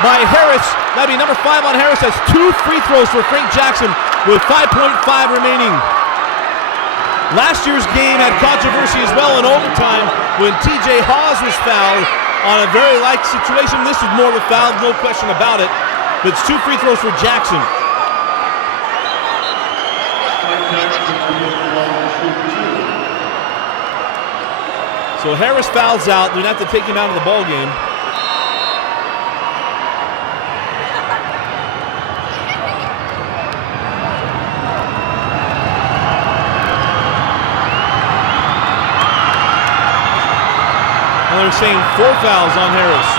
by Harris. That'd be number 5 on Harris. That's 2 free throws for Frank Jackson with 5.5 remaining. Last year's game had controversy as well in overtime when TJ Hawes was fouled on a very like situation. This is more of a foul, no question about it. But it's 2 free throws for Jackson. So Harris fouls out. They're going to have to take him out of the ball game. And they're saying 4 fouls on Harris.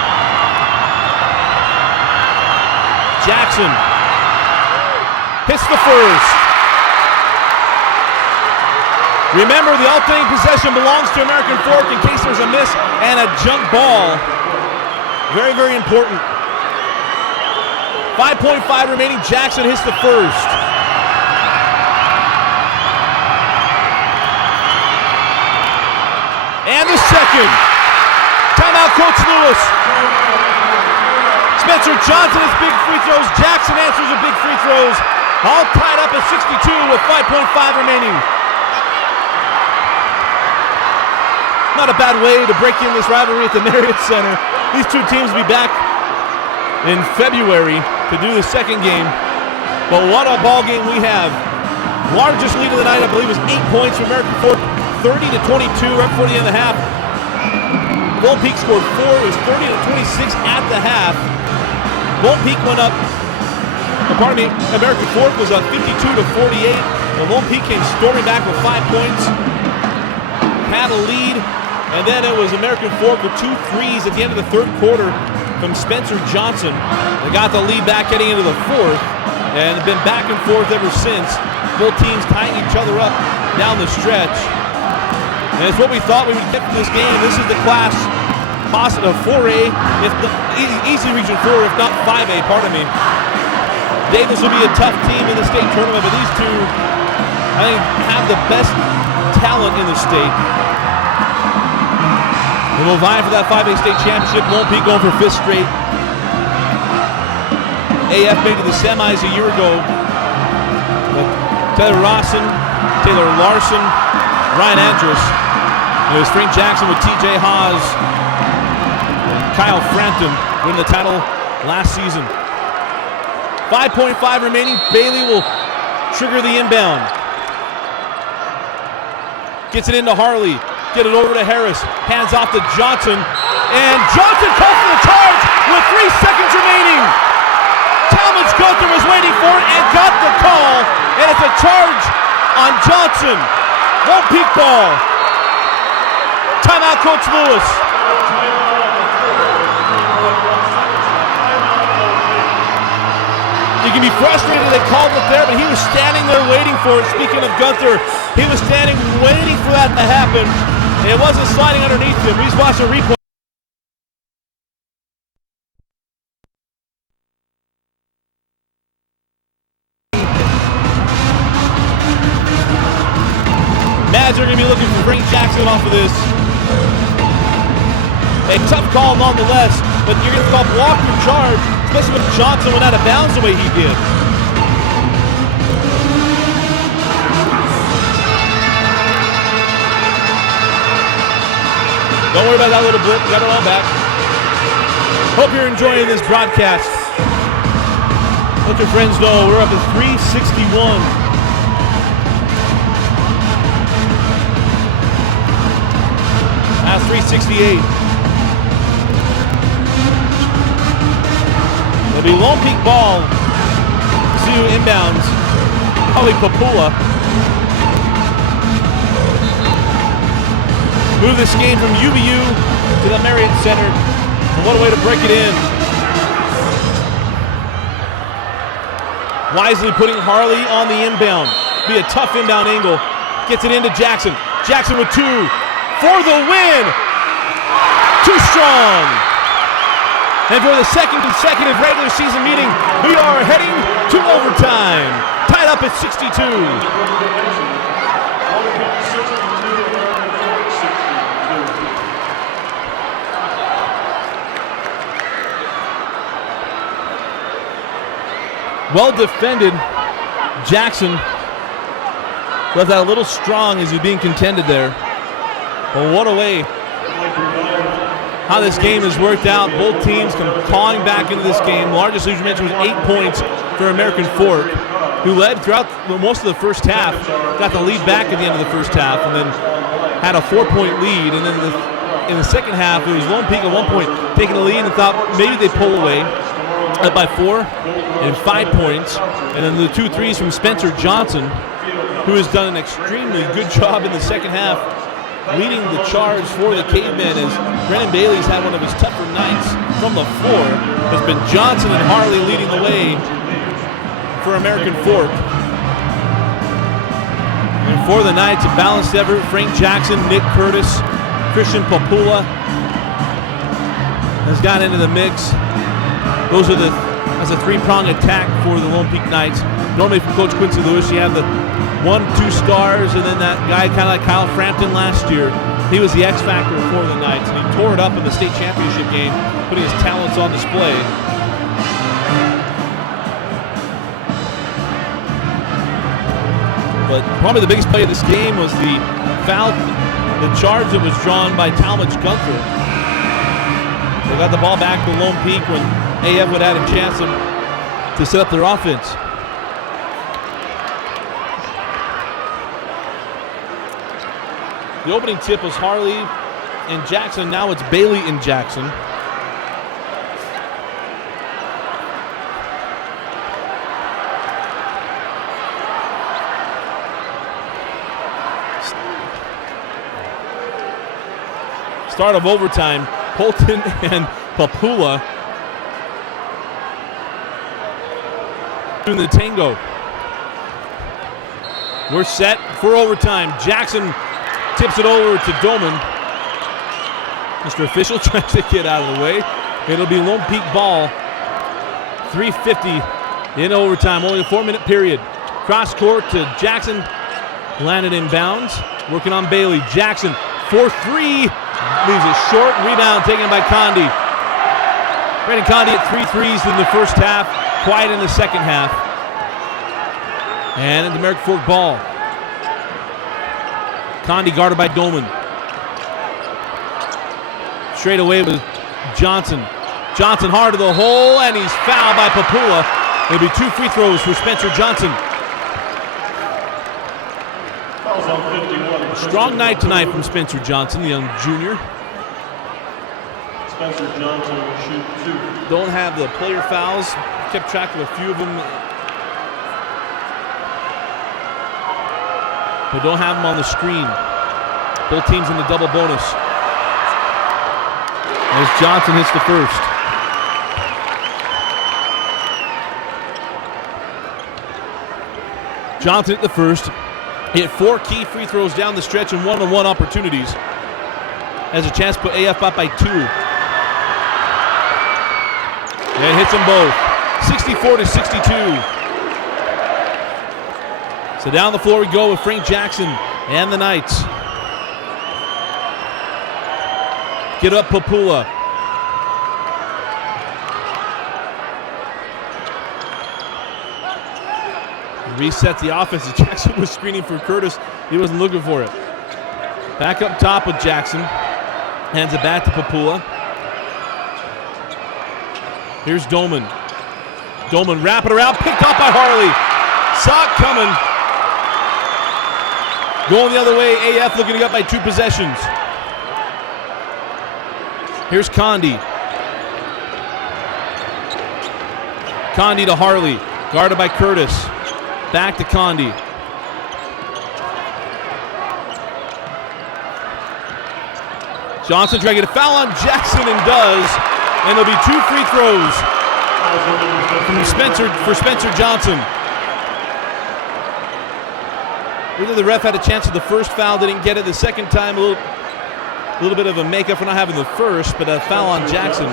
Jackson hits the first. Remember, the alternating possession belongs to American Fork in case there's a miss and a jump ball. Very, very important. 5.5 remaining. Jackson hits the first. And the second. Timeout, Coach Lewis. Spencer Johnson has big free throws. Jackson answers with big free throws. All tied up at 62 with 5.5 remaining. Not a bad way to break in this rivalry at the Marriott Center. These two teams will be back in February to do the second game. But what a ball game we have. Largest lead of the night, I believe, was 8 points for American Fork, 30-22 right before the end of the half. Lone Peak scored 4. It was 30-26 at the half. Lone Peak went up. American Fork was up 52-48. The Lone Peak came storming back with 5 points. Had a lead, and then it was American Fork with 2 threes at the end of the third quarter from Spencer Johnson. They got the lead back heading into the fourth, and have been back and forth ever since. Both teams tying each other up down the stretch. And it's what we thought we would get from this game. This is the class positive 4A, if the easy region 4, if not 5A, pardon me. Davis will be a tough team in the state tournament, but these two, I think, have the best talent in the state. And we'll vie for that 5A state championship. Lone Peak going for 5th straight. AF made it to the semis a year ago. But Taylor Larson, Ryan Andrus. It was Frank Jackson with TJ Haas, Kyle Frampton winning the title last season. 5.5 remaining. Bailey will trigger the inbound. Gets it into Harley. Get it over to Harris. Hands off to Johnson. And Johnson calls for the charge with 3 seconds remaining. Talmadge Gunther was waiting for it and got the call. And it's a charge on Johnson. Lone Peak ball. Timeout, Coach Lewis. You can be frustrated they called it there, but he was standing there waiting for it. Speaking of Gunther, he was standing waiting for that to happen. It wasn't sliding underneath him. We just watched a replay. Mads are going to be looking for Frank Jackson off of this. A tough call nonetheless, but you're going to call block your charge, especially when Johnson went out of bounds the way he did. Don't worry about that little blip. We got it all back. Hope you're enjoying this broadcast. Let your friends know we're up at 361. That's 368. It'll be Lone Peak ball. Zoo inbounds. Probably Popoola. Move this game from UBU to the Marriott Center. And what a way to break it in. Wisely putting Harley on the inbound. Be a tough inbound angle. Gets it into Jackson. Jackson with 2 for the win. Too strong. And for the second consecutive regular season meeting, we are heading to overtime. Tied up at 62. Well defended. Jackson left that a little strong as he's being contended there. But what a way how this game has worked out. Both teams come clawing back into this game. The largest lead you mentioned was 8 points for American Fork, who led throughout most of the first half, got the lead back at the end of the first half, and then had a 4-point lead. And then in the second half, it was Lone Peak at one point taking the lead and thought maybe they pull away. Up by 4 and 5 points, and then the 2 threes from Spencer Johnson, who has done an extremely good job in the second half, leading the charge for the Cavemen as Brennan Bailey's had one of his tougher nights from the floor. It's been Johnson and Harley leading the way for American Fork. And for the night, it's a balanced effort. Frank Jackson, Nick Curtis, Christian Popoola has got into the mix. That's a 3-prong attack for the Lone Peak Knights. Normally from Coach Quincy Lewis, you have the 1-2 stars, and then that guy kind of like Kyle Frampton last year. He was the X factor for the Knights, and he tore it up in the state championship game, putting his talents on display. But probably the biggest play of this game was the foul, the charge that was drawn by Talmadge Gunther. They got the ball back to Lone Peak when AF would have a chance to set up their offense. The opening tip was Harley and Jackson. Now it's Bailey and Jackson. Start of overtime, Polton and Popoola doing the tango. We're set for overtime. Jackson tips it over to Doman. Mr. Official tries to get out of the way. It'll be Lone Peak ball. 3:50 in overtime, only a 4-minute period. Cross court to Jackson, landed in bounds. Working on Bailey. Jackson, 4-3, leaves it short. Rebound taken by Condi. Brandon Condi at 3 threes in the first half, quiet in the second half. And it's American Fork ball. Condi guarded by Doman. Straight away with Johnson. Johnson hard to the hole, and he's fouled by Popoola. It'll be 2 free throws for Spencer Johnson. Fouls on 51. Strong night tonight from Spencer Johnson, the young junior. Spencer Johnson will shoot 2. Don't have the player fouls. Kept track of a few of them, but don't have them on the screen. Both teams in the double bonus. As Johnson hits the first. Johnson hit the first. He had 4 key free throws down the stretch and one-on-one opportunities. Has a chance to put AF up by 2. And hits them both. 64-62. So down the floor we go with Frank Jackson and the Knights. Get up Popoola. Reset the offense. Jackson was screening for Curtis. He wasn't looking for it. Back up top with Jackson. Hands it back to Popoola. Here's Doman. Doman wrapping around. Picked up by Harley. Saw it coming. Going the other way. AF looking to get up by 2 possessions. Here's Condi. Condi to Harley. Guarded by Curtis. Back to Condi. Johnson trying to get a foul on Jackson and does. And it'll be 2 free throws for Spencer Johnson. Either the ref had a chance at the first foul, didn't get it the second time. A little bit of a makeup for not having the first, but a foul on Jackson.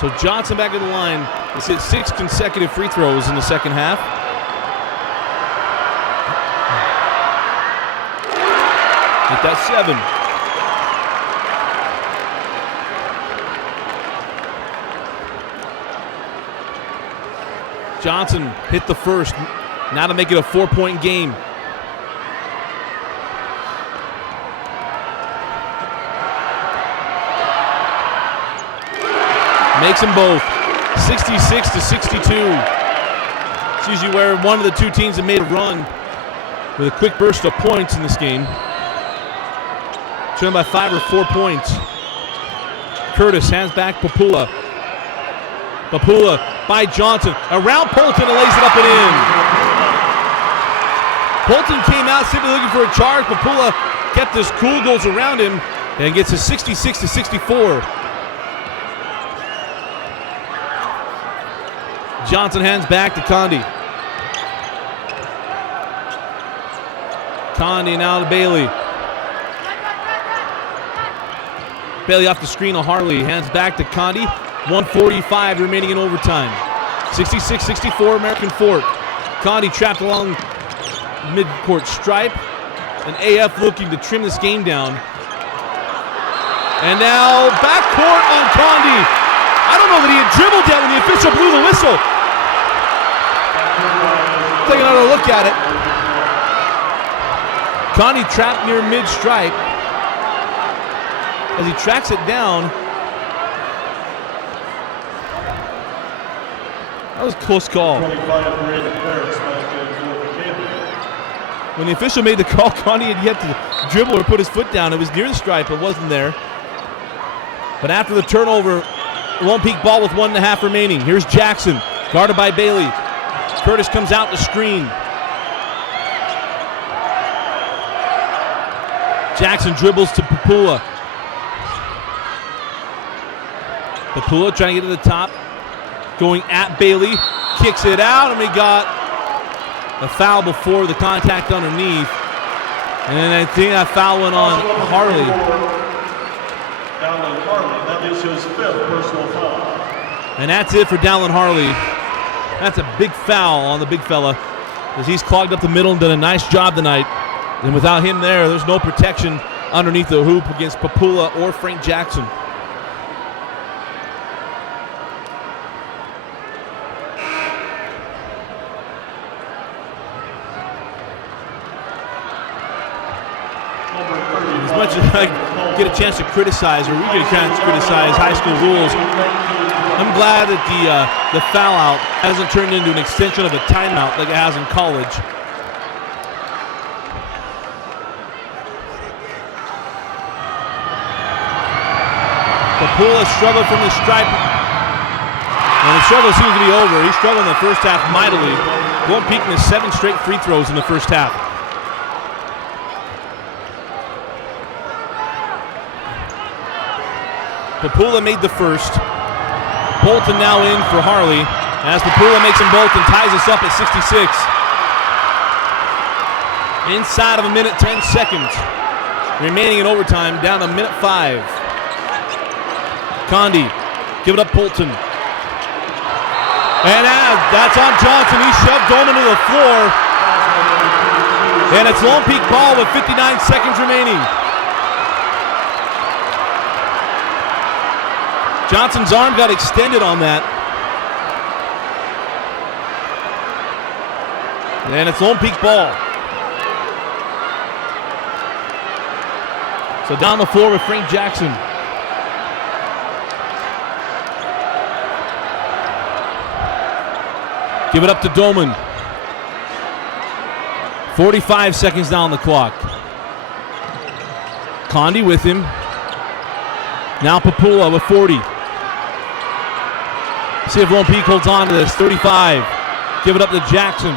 So Johnson back in the line. He's hit 6 consecutive free throws in the second half. Hit that 7. Johnson hit the first. Now to make it a 4-point game. Makes them both. 66-62. It's usually where one of the 2 teams have made a run with a quick burst of points in this game. Turned by 5 or 4 points. Curtis hands back Popoola. Popoola by Johnson. Around Polton and lays it up and in. Polton came out simply looking for a charge. Popoola kept his cool, goes around him, and gets a 66-64. Johnson hands back to Condi. Condi now to Bailey. Bailey off the screen of Harley. Hands back to Condi. 1:45 remaining in overtime. 66-64 American Fork. Condi trapped along mid-court stripe. And AF looking to trim this game down. And now backcourt on Condi. I don't know that he had dribbled yet when the official blew the whistle. Take another look at it. Connie trapped near mid-stripe. As he tracks it down. That was a close call. When the official made the call, Connie had yet to dribble or put his foot down. It was near the stripe, it wasn't there. But after the turnover, Lone Peak ball with 1.5 remaining. Here's Jackson, guarded by Bailey. Curtis comes out to screen. Jackson dribbles to Popoola. Popoola trying to get to the top. Going at Bailey. Kicks it out, and we got a foul before the contact underneath. And then I think that foul went on Harley. Dallin Harley, that is his 5th personal foul. And that's it for Dallin Harley. That's a big foul on the big fella, as he's clogged up the middle and done a nice job tonight. And without him there's no protection underneath the hoop against Popoola or Frank Jackson. As much as I get a chance to criticize, or we get a chance to criticize high school rules, I'm glad that the foul out hasn't turned into an extension of a timeout like it has in college. Popoola struggled from the stripe, and the struggle seems to be over. He struggled in the first half mightily. Lone Peak missed 7 straight free throws in the first half. Popoola made the first. Bolton now in for Harley. As Popoola makes them both and ties us up at 66. Inside of a minute, 10 seconds remaining in overtime, down to minute 5. Condi, give it up Bolton. And that's on Johnson. He shoved Dolman to the floor. And it's Lone Peak ball with 59 seconds remaining. Johnson's arm got extended on that. And it's Lone Peak ball. So down the floor with Frank Jackson. Give it up to Dolman. 45 seconds down the clock. Condi with him. Now Popoola with 40. See if Lone Peak holds on to this. 35. Give it up to Jackson.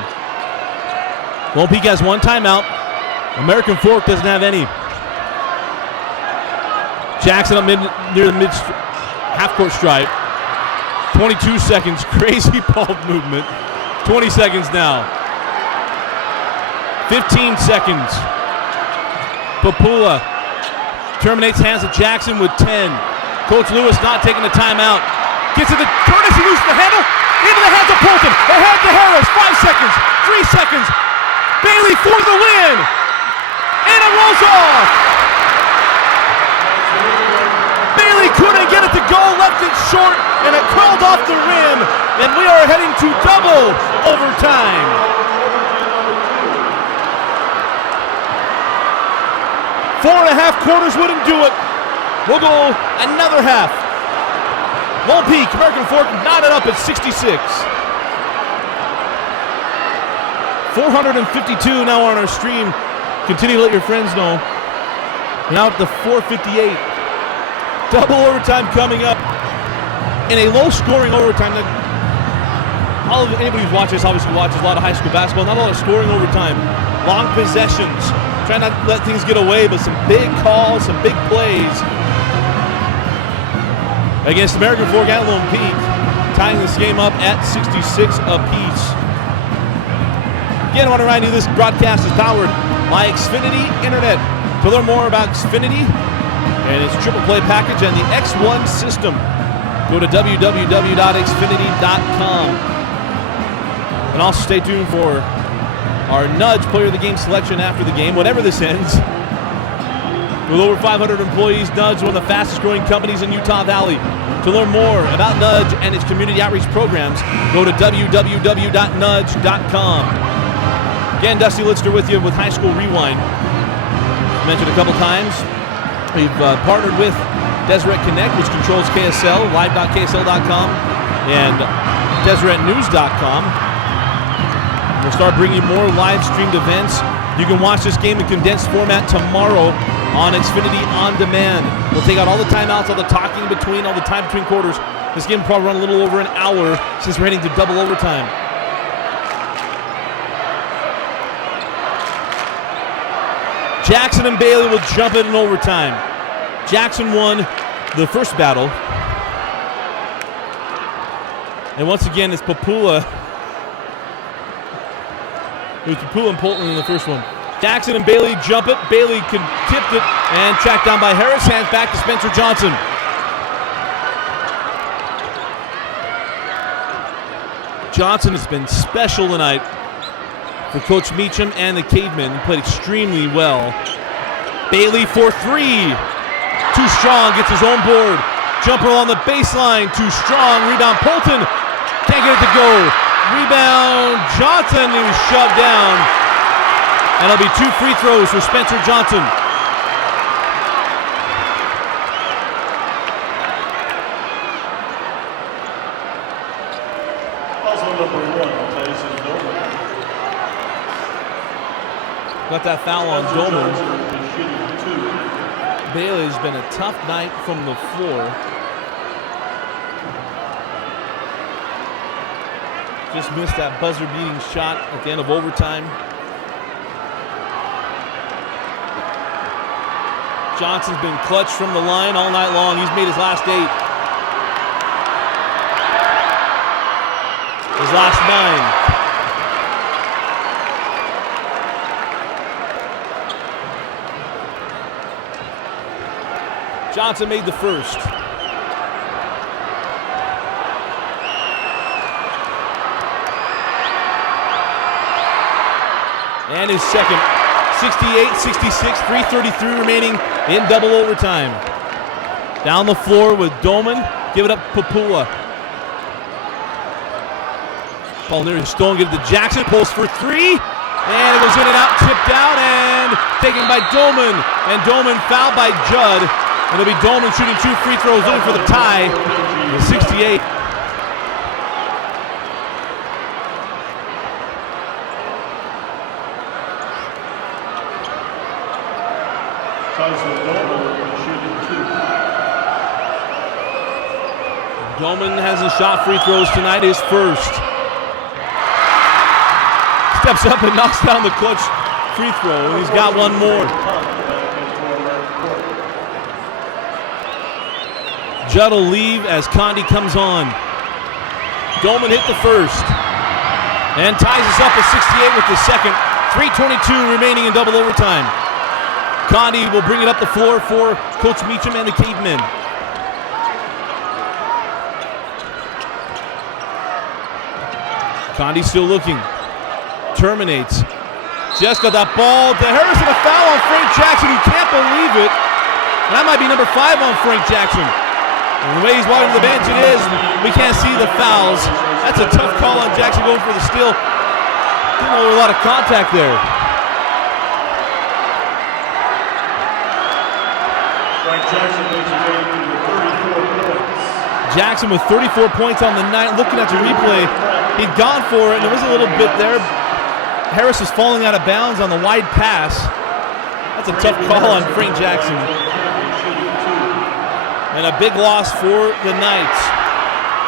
Lone Peak has one timeout. American Fork doesn't have any. Jackson up near the mid half-court stripe. 22 seconds. Crazy ball movement. 20 seconds now. 15 seconds. Popoola terminates hands of Jackson with 10. Coach Lewis not taking the timeout. Gets it to Curtis, he loses the handle. Into the hands of Bolton. Ahead to Harris. 5 seconds. 3 seconds. Bailey for the win. And it rolls off. Bailey couldn't get it to go. Left it short. And it curled off the rim. And we are heading to double overtime. Four and a half quarters wouldn't do it. We'll go another half. Lone Peak, American Fork knotted up at 66. 452 now on our stream. Continue to let your friends know. Now up to 458. Double overtime coming up. In a low-scoring overtime. Anybody who watches obviously watches a lot of high school basketball. Not a lot of scoring overtime. Long possessions. Trying not to let things get away, but some big calls, some big plays against American Fork and Lone Peak, tying this game up at 66 apiece. Again, I want to remind you this broadcast is powered by Xfinity Internet. To learn more about Xfinity and its triple play package and the X1 system, go to www.xfinity.com. And also stay tuned for our Nudge Player of the Game selection after the game, whenever this ends. With over 500 employees, Nudge, one of the fastest growing companies in Utah Valley. To learn more about Nudge and its community outreach programs, go to www.nudge.com. Again, Dusty Litster with you with High School Rewind. Mentioned a couple times, we've partnered with Deseret Connect, which controls KSL, live.ksl.com, and DeseretNews.com. We'll start bringing more live streamed events. You can watch this game in condensed format tomorrow on Xfinity On Demand. We'll take out all the timeouts, all the talking in between, all the time between quarters. This game will probably run a little over an hour since we're heading to double overtime. Jackson and Bailey will jump it in overtime. Jackson won the first battle. And once again, it's Popoola. It was Popoola and Polton in the first one. Jackson and Bailey jump it. Bailey tipped it and tracked down by Harris. Hands back to Spencer Johnson. Johnson has been special tonight for Coach Meacham and the Cavemen. He played extremely well. Bailey for three. Too strong, gets his own board. Jumper on the baseline, too strong. Rebound Polton, can't get it to go. Rebound Johnson, he was shoved down. And it'll be 2 free throws for Spencer Johnson. Also number 1, Tyson Doman. Got that foul on Doman. Bailey's been a tough night from the floor. Just missed that buzzer-beating shot at the end of overtime. Johnson's been clutch from the line all night long. He's made his last 8. His last 9. Johnson made the first. And his second. 68-66, 3:33 remaining in double overtime. Down the floor with Doman. Give it up Popoola. Ball near his stone. Give it to Jackson. Pulls for 3. And it goes in and out. Tipped out and taken by Doman. And Doman fouled by Judd. And it'll be Doman shooting 2 free throws, looking for the tie. 68. Doman hasn't shot free throws tonight, his first. Steps up and knocks down the clutch free throw, and he's got one more. Judd will leave as Condi comes on. Doman hit the first and ties us up at 68 with the second. 3:22 remaining in double overtime. Condi will bring it up the floor for Coach Meacham and the Cavemen. Condi still looking. Terminates. Just got that ball to Harris and a foul on Frank Jackson, who can't believe it. And that might be number 5 on Frank Jackson. And the way he's walking to the bench, it is. We can't see the fouls. That's a tough call on Jackson going for the steal. Didn't know there was a lot of contact there. Frank Jackson makes a game with 34 points. Jackson with 34 points on the night. Looking at the replay, he'd gone for it, and there was a little bit there. Harris is falling out of bounds on the wide pass. That's a tough call on Frank Jackson. And a big loss for the Knights.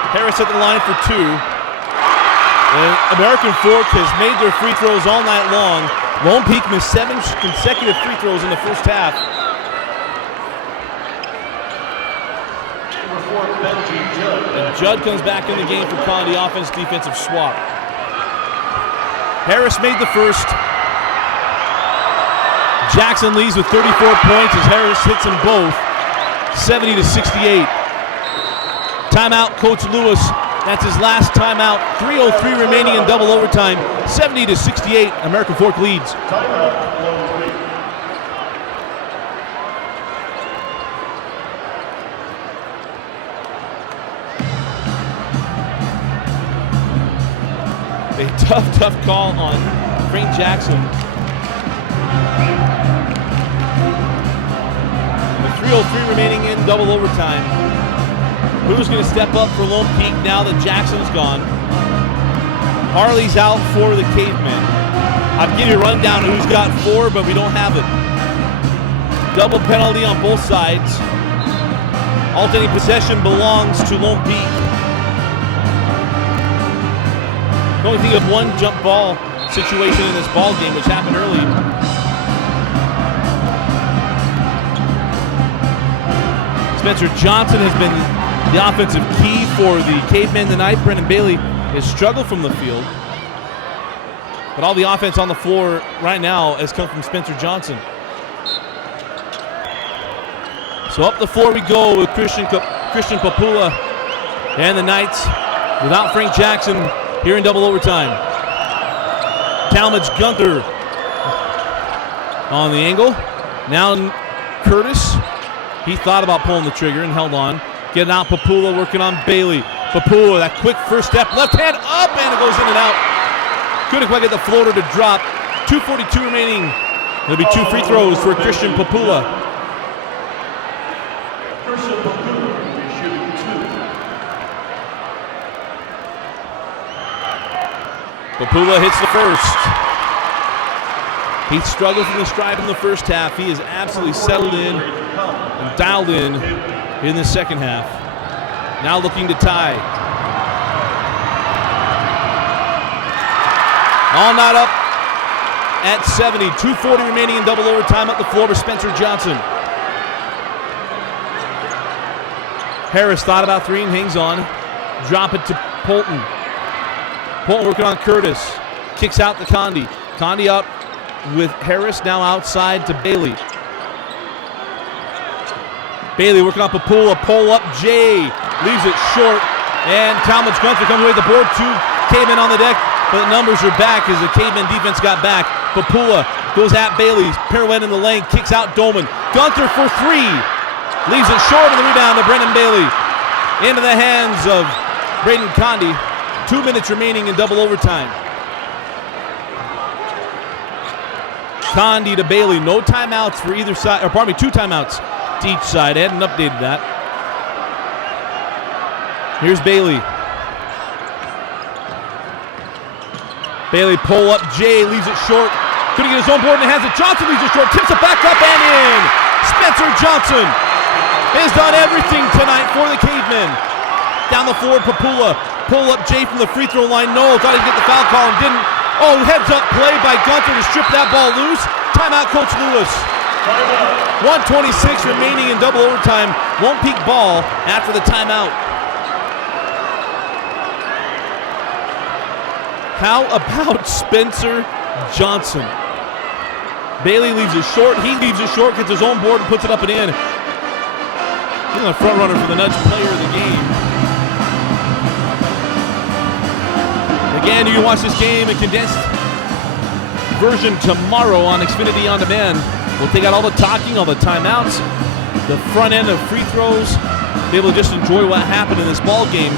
Harris at the line for 2. And American Fork has made their free throws all night long. Lone Peak missed 7 consecutive free throws in the first half. And Judd comes back in the game for Condi, offense-defensive swap. Harris made the first. Jackson leads with 34 points as Harris hits them both. 70-68. Timeout, Coach Lewis. That's his last timeout. 3:03 remaining in double overtime. 70-68. American Fork leads. A tough call on Frank Jackson. 3:03 remaining in double overtime. Who's going to step up for Lone Peak now that Jackson's gone? Harley's out for the Cavemen. I'll give you a rundown of who's got 4, but we don't have it. Double penalty on both sides. Alternating possession belongs to Lone Peak. The only thing of one jump ball situation in this ball game, which happened early. Spencer Johnson has been the offensive key for the Cavemen tonight. Brendan Bailey has struggled from the field. But all the offense on the floor right now has come from Spencer Johnson. So up the floor we go with Christian Popoola and the Knights without Frank Jackson here in double overtime. Talmadge Gunther on the angle. Now Curtis. He thought about pulling the trigger and held on. Getting out Popoola, working on Bailey. Popoola, that quick first step, left hand up, and it goes in and out. Couldn't quite get the floater to drop. 2:42 remaining. There'll be 2 free throws for Christian Popoola. Christian Popoola will be shooting 2. Popoola hits the first. He struggled from the stripe in the first half. He is absolutely settled in and dialed in the second half. Now looking to tie. All knot up at 70. 2:40 remaining in double overtime. Up the floor with Spencer Johnson. Harris thought about 3 and hangs on. Drop it to Polton. Polton working on Curtis. Kicks out to Condi. Condi up with Harris now outside to Bailey. Bailey working on Popoola. Pull up Jay. Leaves it short. And Talmadge Gunther comes away with the board. 2 Cavemen on the deck. But the numbers are back as the Cavemen defense got back. Popoola goes at Bailey. Pirouette in the lane. Kicks out Doman. Gunther for 3. Leaves it short on the rebound to Brendan Bailey. Into the hands of Braden Condi. 2 minutes remaining in double overtime. Condi to Bailey. No timeouts for either side. Or pardon me, 2 timeouts to each side. I hadn't updated that. Here's Bailey. Bailey pull up. Jay leaves it short. Couldn't get his own board in the hands of Johnson. Leaves it short. Tips it back up and in. Spencer Johnson has done everything tonight for the Cavemen. Down the floor, Popoola. Pull up Jay from the free throw line. No, thought he'd get the foul call and didn't. Oh, heads up play by Gunther to strip that ball loose. Timeout, Coach Lewis. 1:26 remaining in double overtime. Lone Peak ball after the timeout. How about Spencer Johnson? Bailey leaves it short. He leaves it short, gets his own board and puts it up and in. He's the front runner for the Nuts player of the game. Again, you can watch this game in condensed version tomorrow on Xfinity On Demand. We'll take out all the talking, all the timeouts, the front end of free throws, be able to just enjoy what happened in this ball game.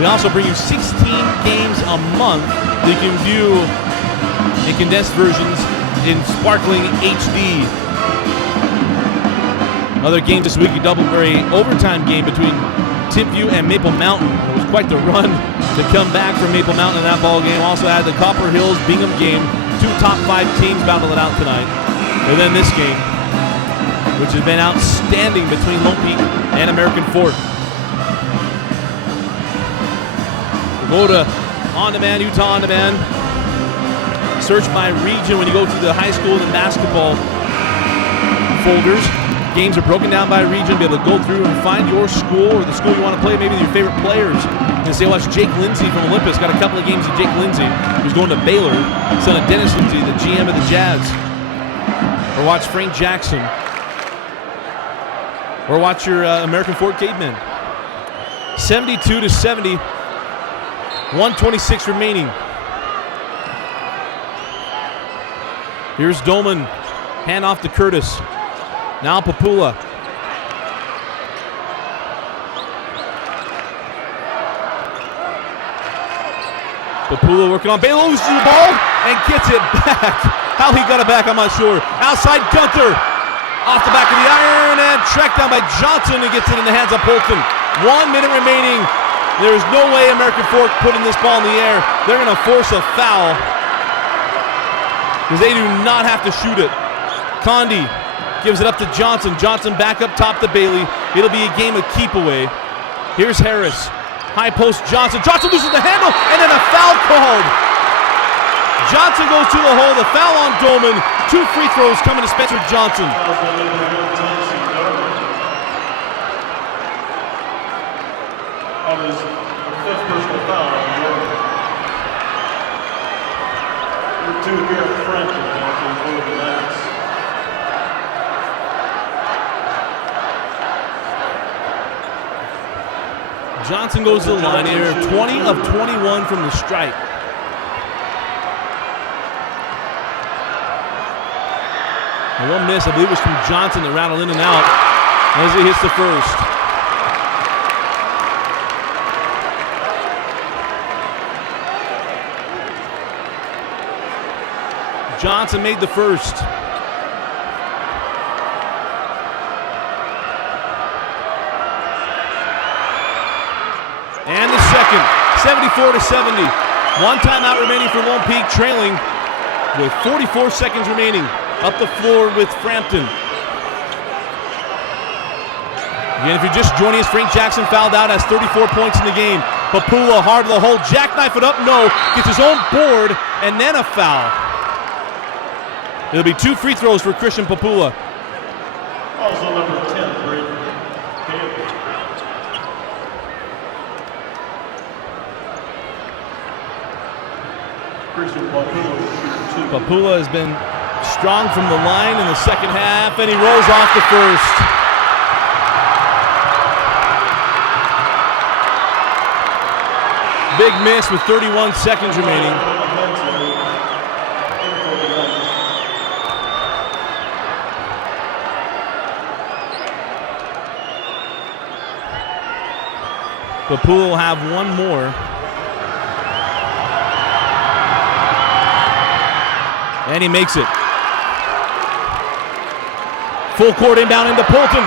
We also bring you 16 games a month that you can view in condensed versions in sparkling HD. Other game this week, a overtime game between Timpview and Maple Mountain. It was quite the run to come back from Maple Mountain in that ball game. Also had the Copper Hills Bingham game. 2 top 5 teams battled it out tonight. And then this game, which has been outstanding between Lone Peak and American Fork. We'll go to On Demand, Utah On Demand. Search by region when you go through the high school and basketball folders. Games are broken down by region. Be able to go through and find your school or the school you want to play, maybe your favorite players. And say, watch Jake Lindsay from Olympus. Got a couple of games of Jake Lindsay, who's going to Baylor. Son of Dennis Lindsay, the GM of the Jazz. Or watch Frank Jackson. Or watch your American Fork Cavemen. 72-70. 1:26 remaining. Here's Doman. Hand off to Curtis. Now Popoola. Popoola working on Bailey, loses the ball and gets it back. How he got it back, I'm not sure. Outside Gunther. Off the back of the iron and tracked down by Johnson, who gets it in the hands of Polton. 1 minute remaining. There's no way American Fork putting this ball in the air. They're going to force a foul because they do not have to shoot it. Condi gives it up to Johnson. Johnson back up top to Bailey. It'll be a game of keep away. Here's Harris. High post Johnson. Johnson loses the handle and then a foul called. Johnson goes to the hole. The foul on Dolman. 2 free throws coming to Spencer Johnson. That is the 5th personal foul on Jordan. Number 2 here at Franklin, walking forward the Knights. Johnson goes to the line here, 20 of 21 from the stripe. And one miss, I believe it was from Johnson that rattled in and out as he hits the first. Johnson made the first. And the second, 74-70. 1 timeout remaining for Lone Peak, trailing with 44 seconds remaining. Up the floor with Frampton. Again, if you're just joining us, Frank Jackson fouled out, has 34 points in the game. Popoola hard to the hole, jackknife it up, no. Gets his own board, and then a foul. It'll be 2 free throws for Christian Popoola. Also number 10, Brady. Christian Popoola shooting 2. Popoola has been strong from the line in the second half, and he rolls off the first. Big miss with 31 seconds remaining. Popoola will have one more. And he makes it. Full court inbound into Polton.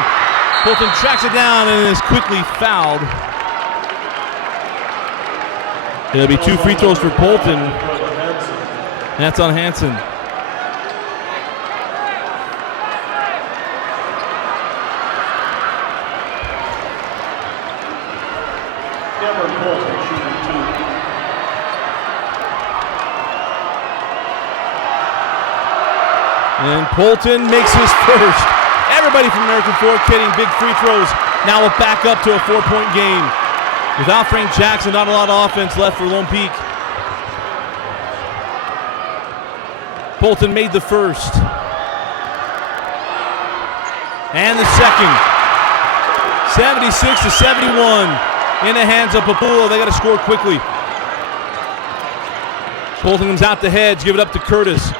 Polton tracks it down and is quickly fouled. There'll be 2 free throws for Polton. That's on Hansen. And Polton makes his first. Everybody from American Fork hitting big free throws. Now we'll back up to a 4-point game. Without Frank Jackson, not a lot of offense left for Lone Peak. Polton made the first. And the second. 76-71 in the hands of Popoola. They got to score quickly. Polton comes out the hedge, give it up to Curtis.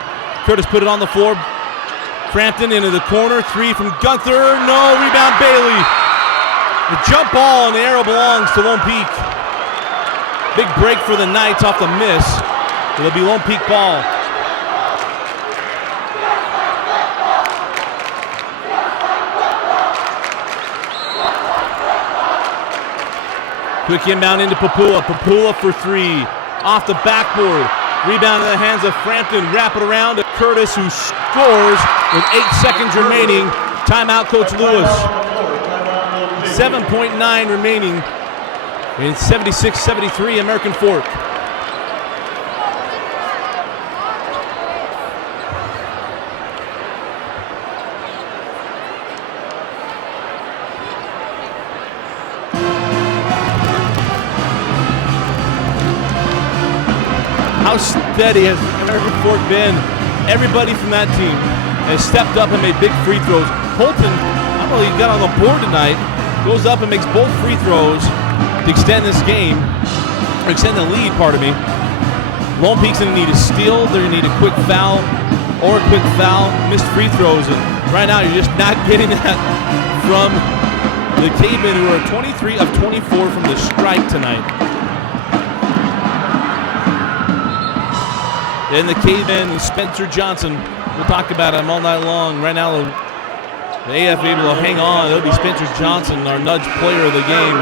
Curtis put it on the floor. Frampton into the corner. 3 from Gunther. No, rebound Bailey. The jump ball and the arrow belongs to Lone Peak. Big break for the Knights off the miss. It'll be Lone Peak ball. Quick inbound into Popoola. Popoola for 3. Off the backboard. Rebound in the hands of Frampton. Wrap it around to Curtis, who scores with 8 seconds remaining. Timeout, Coach Lewis. 7.9 remaining. And 76-73, American Fork. How steady has American Fork been? Everybody from that team has stepped up and made big free throws. Polton, I don't know, he got on the board tonight, goes up and makes both free throws to extend this game, or extend the lead, pardon me. Lone Peak's gonna need a steal, they're gonna need a quick foul, or a quick foul, missed free throws, and right now you're just not getting that from the Cavemen, who are 23 of 24 from the stripe tonight. Then the Cavemen, Spencer Johnson. We'll talk about him all night long. Right now, AF able to hang on. That'll be Spencer Johnson, our nudge player of the game.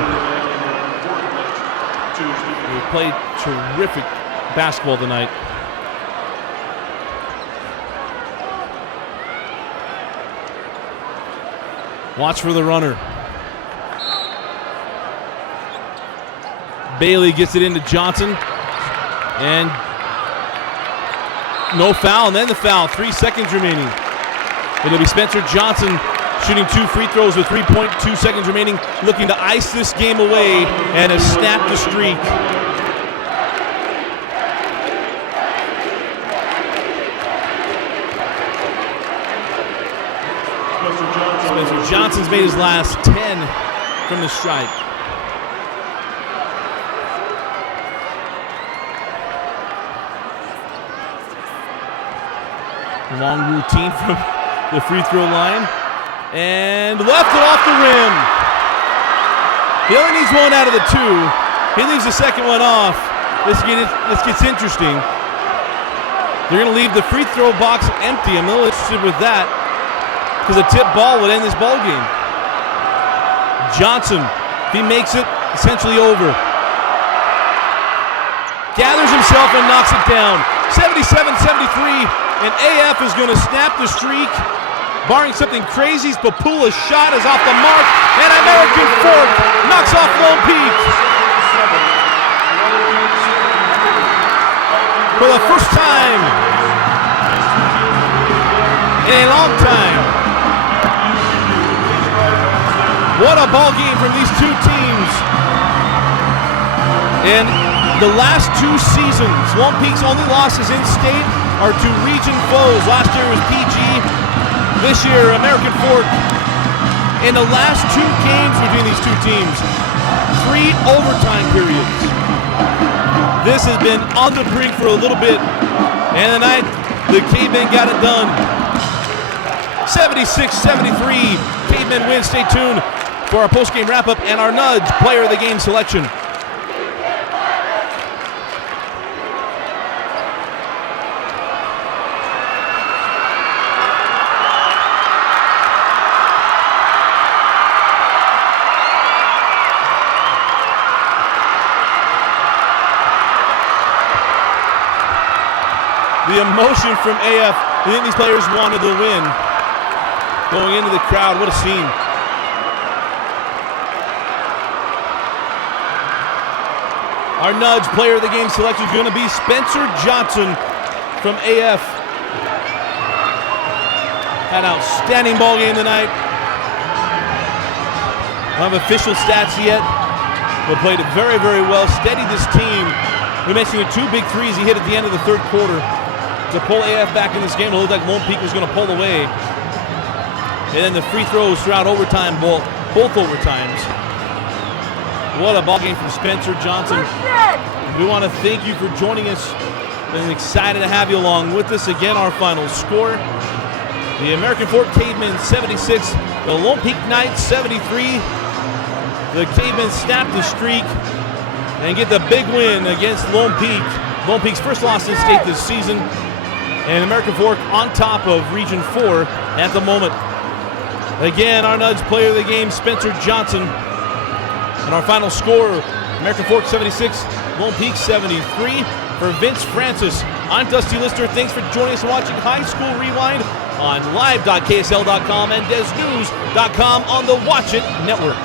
He played terrific basketball tonight. Watch for the runner. Bailey gets it into Johnson. And no foul, and then the foul. 3 seconds remaining. It'll be Spencer Johnson shooting 2 free throws with 3.2 seconds remaining, looking to ice this game away and has snapped the streak. Spencer Johnson's made his last 10 from the stripe. Long routine from the free throw line. And left it off the rim. He only needs one out of the 2. He leaves the second one off. This gets interesting. They're going to leave the free throw box empty. I'm a little interested with that because a tip ball would end this ball game. Johnson, if he makes it, essentially over. Gathers himself and knocks it down. 77-73. And AF is going to snap the streak. Barring something crazy, Popoola's shot is off the mark. And American Fork knocks off Lone Peak. For the first time in a long time. What a ball game from these two teams. And the last 2 seasons, Lone Peak's only losses in state are to region foes. Last year was PG. This year, American Fork. In the last 2 games between these 2 teams, 3 overtime periods. This has been on the brink for a little bit. And tonight, the Cavemen got it done. 76-73. Cavemen win. Stay tuned for our post-game wrap-up and our Nudge Player of the Game selection. The emotion from AF. I think these players wanted the win. Going into the crowd, what a scene. Our Nudge Player of the Game selection is going to be Spencer Johnson from AF. Had an outstanding ball game tonight. Don't have official stats yet, but played it very, very well. Steadied this team. We mentioned the 2 big threes he hit at the end of the 3rd quarter to pull AF back in this game. It looked like Lone Peak was going to pull away. And then the free throws throughout overtime, both overtimes. What a ball game from Spencer Johnson. We want to thank you for joining us. Been excited to have you along with us. Again, our final score. The American Fork Cavemen 76, the Lone Peak Knights 73. The Cavemen snap the streak and get the big win against Lone Peak. Lone Peak's first loss in state this season. And American Fork on top of Region 4 at the moment. Again, our Nudge Player of the Game, Spencer Johnson. And our final score, American Fork 76, Lone Peak 73. For Vince Francis, I'm Dusty Lister. Thanks for joining us and watching High School Rewind on live.ksl.com and desnews.com on the Watch It Network.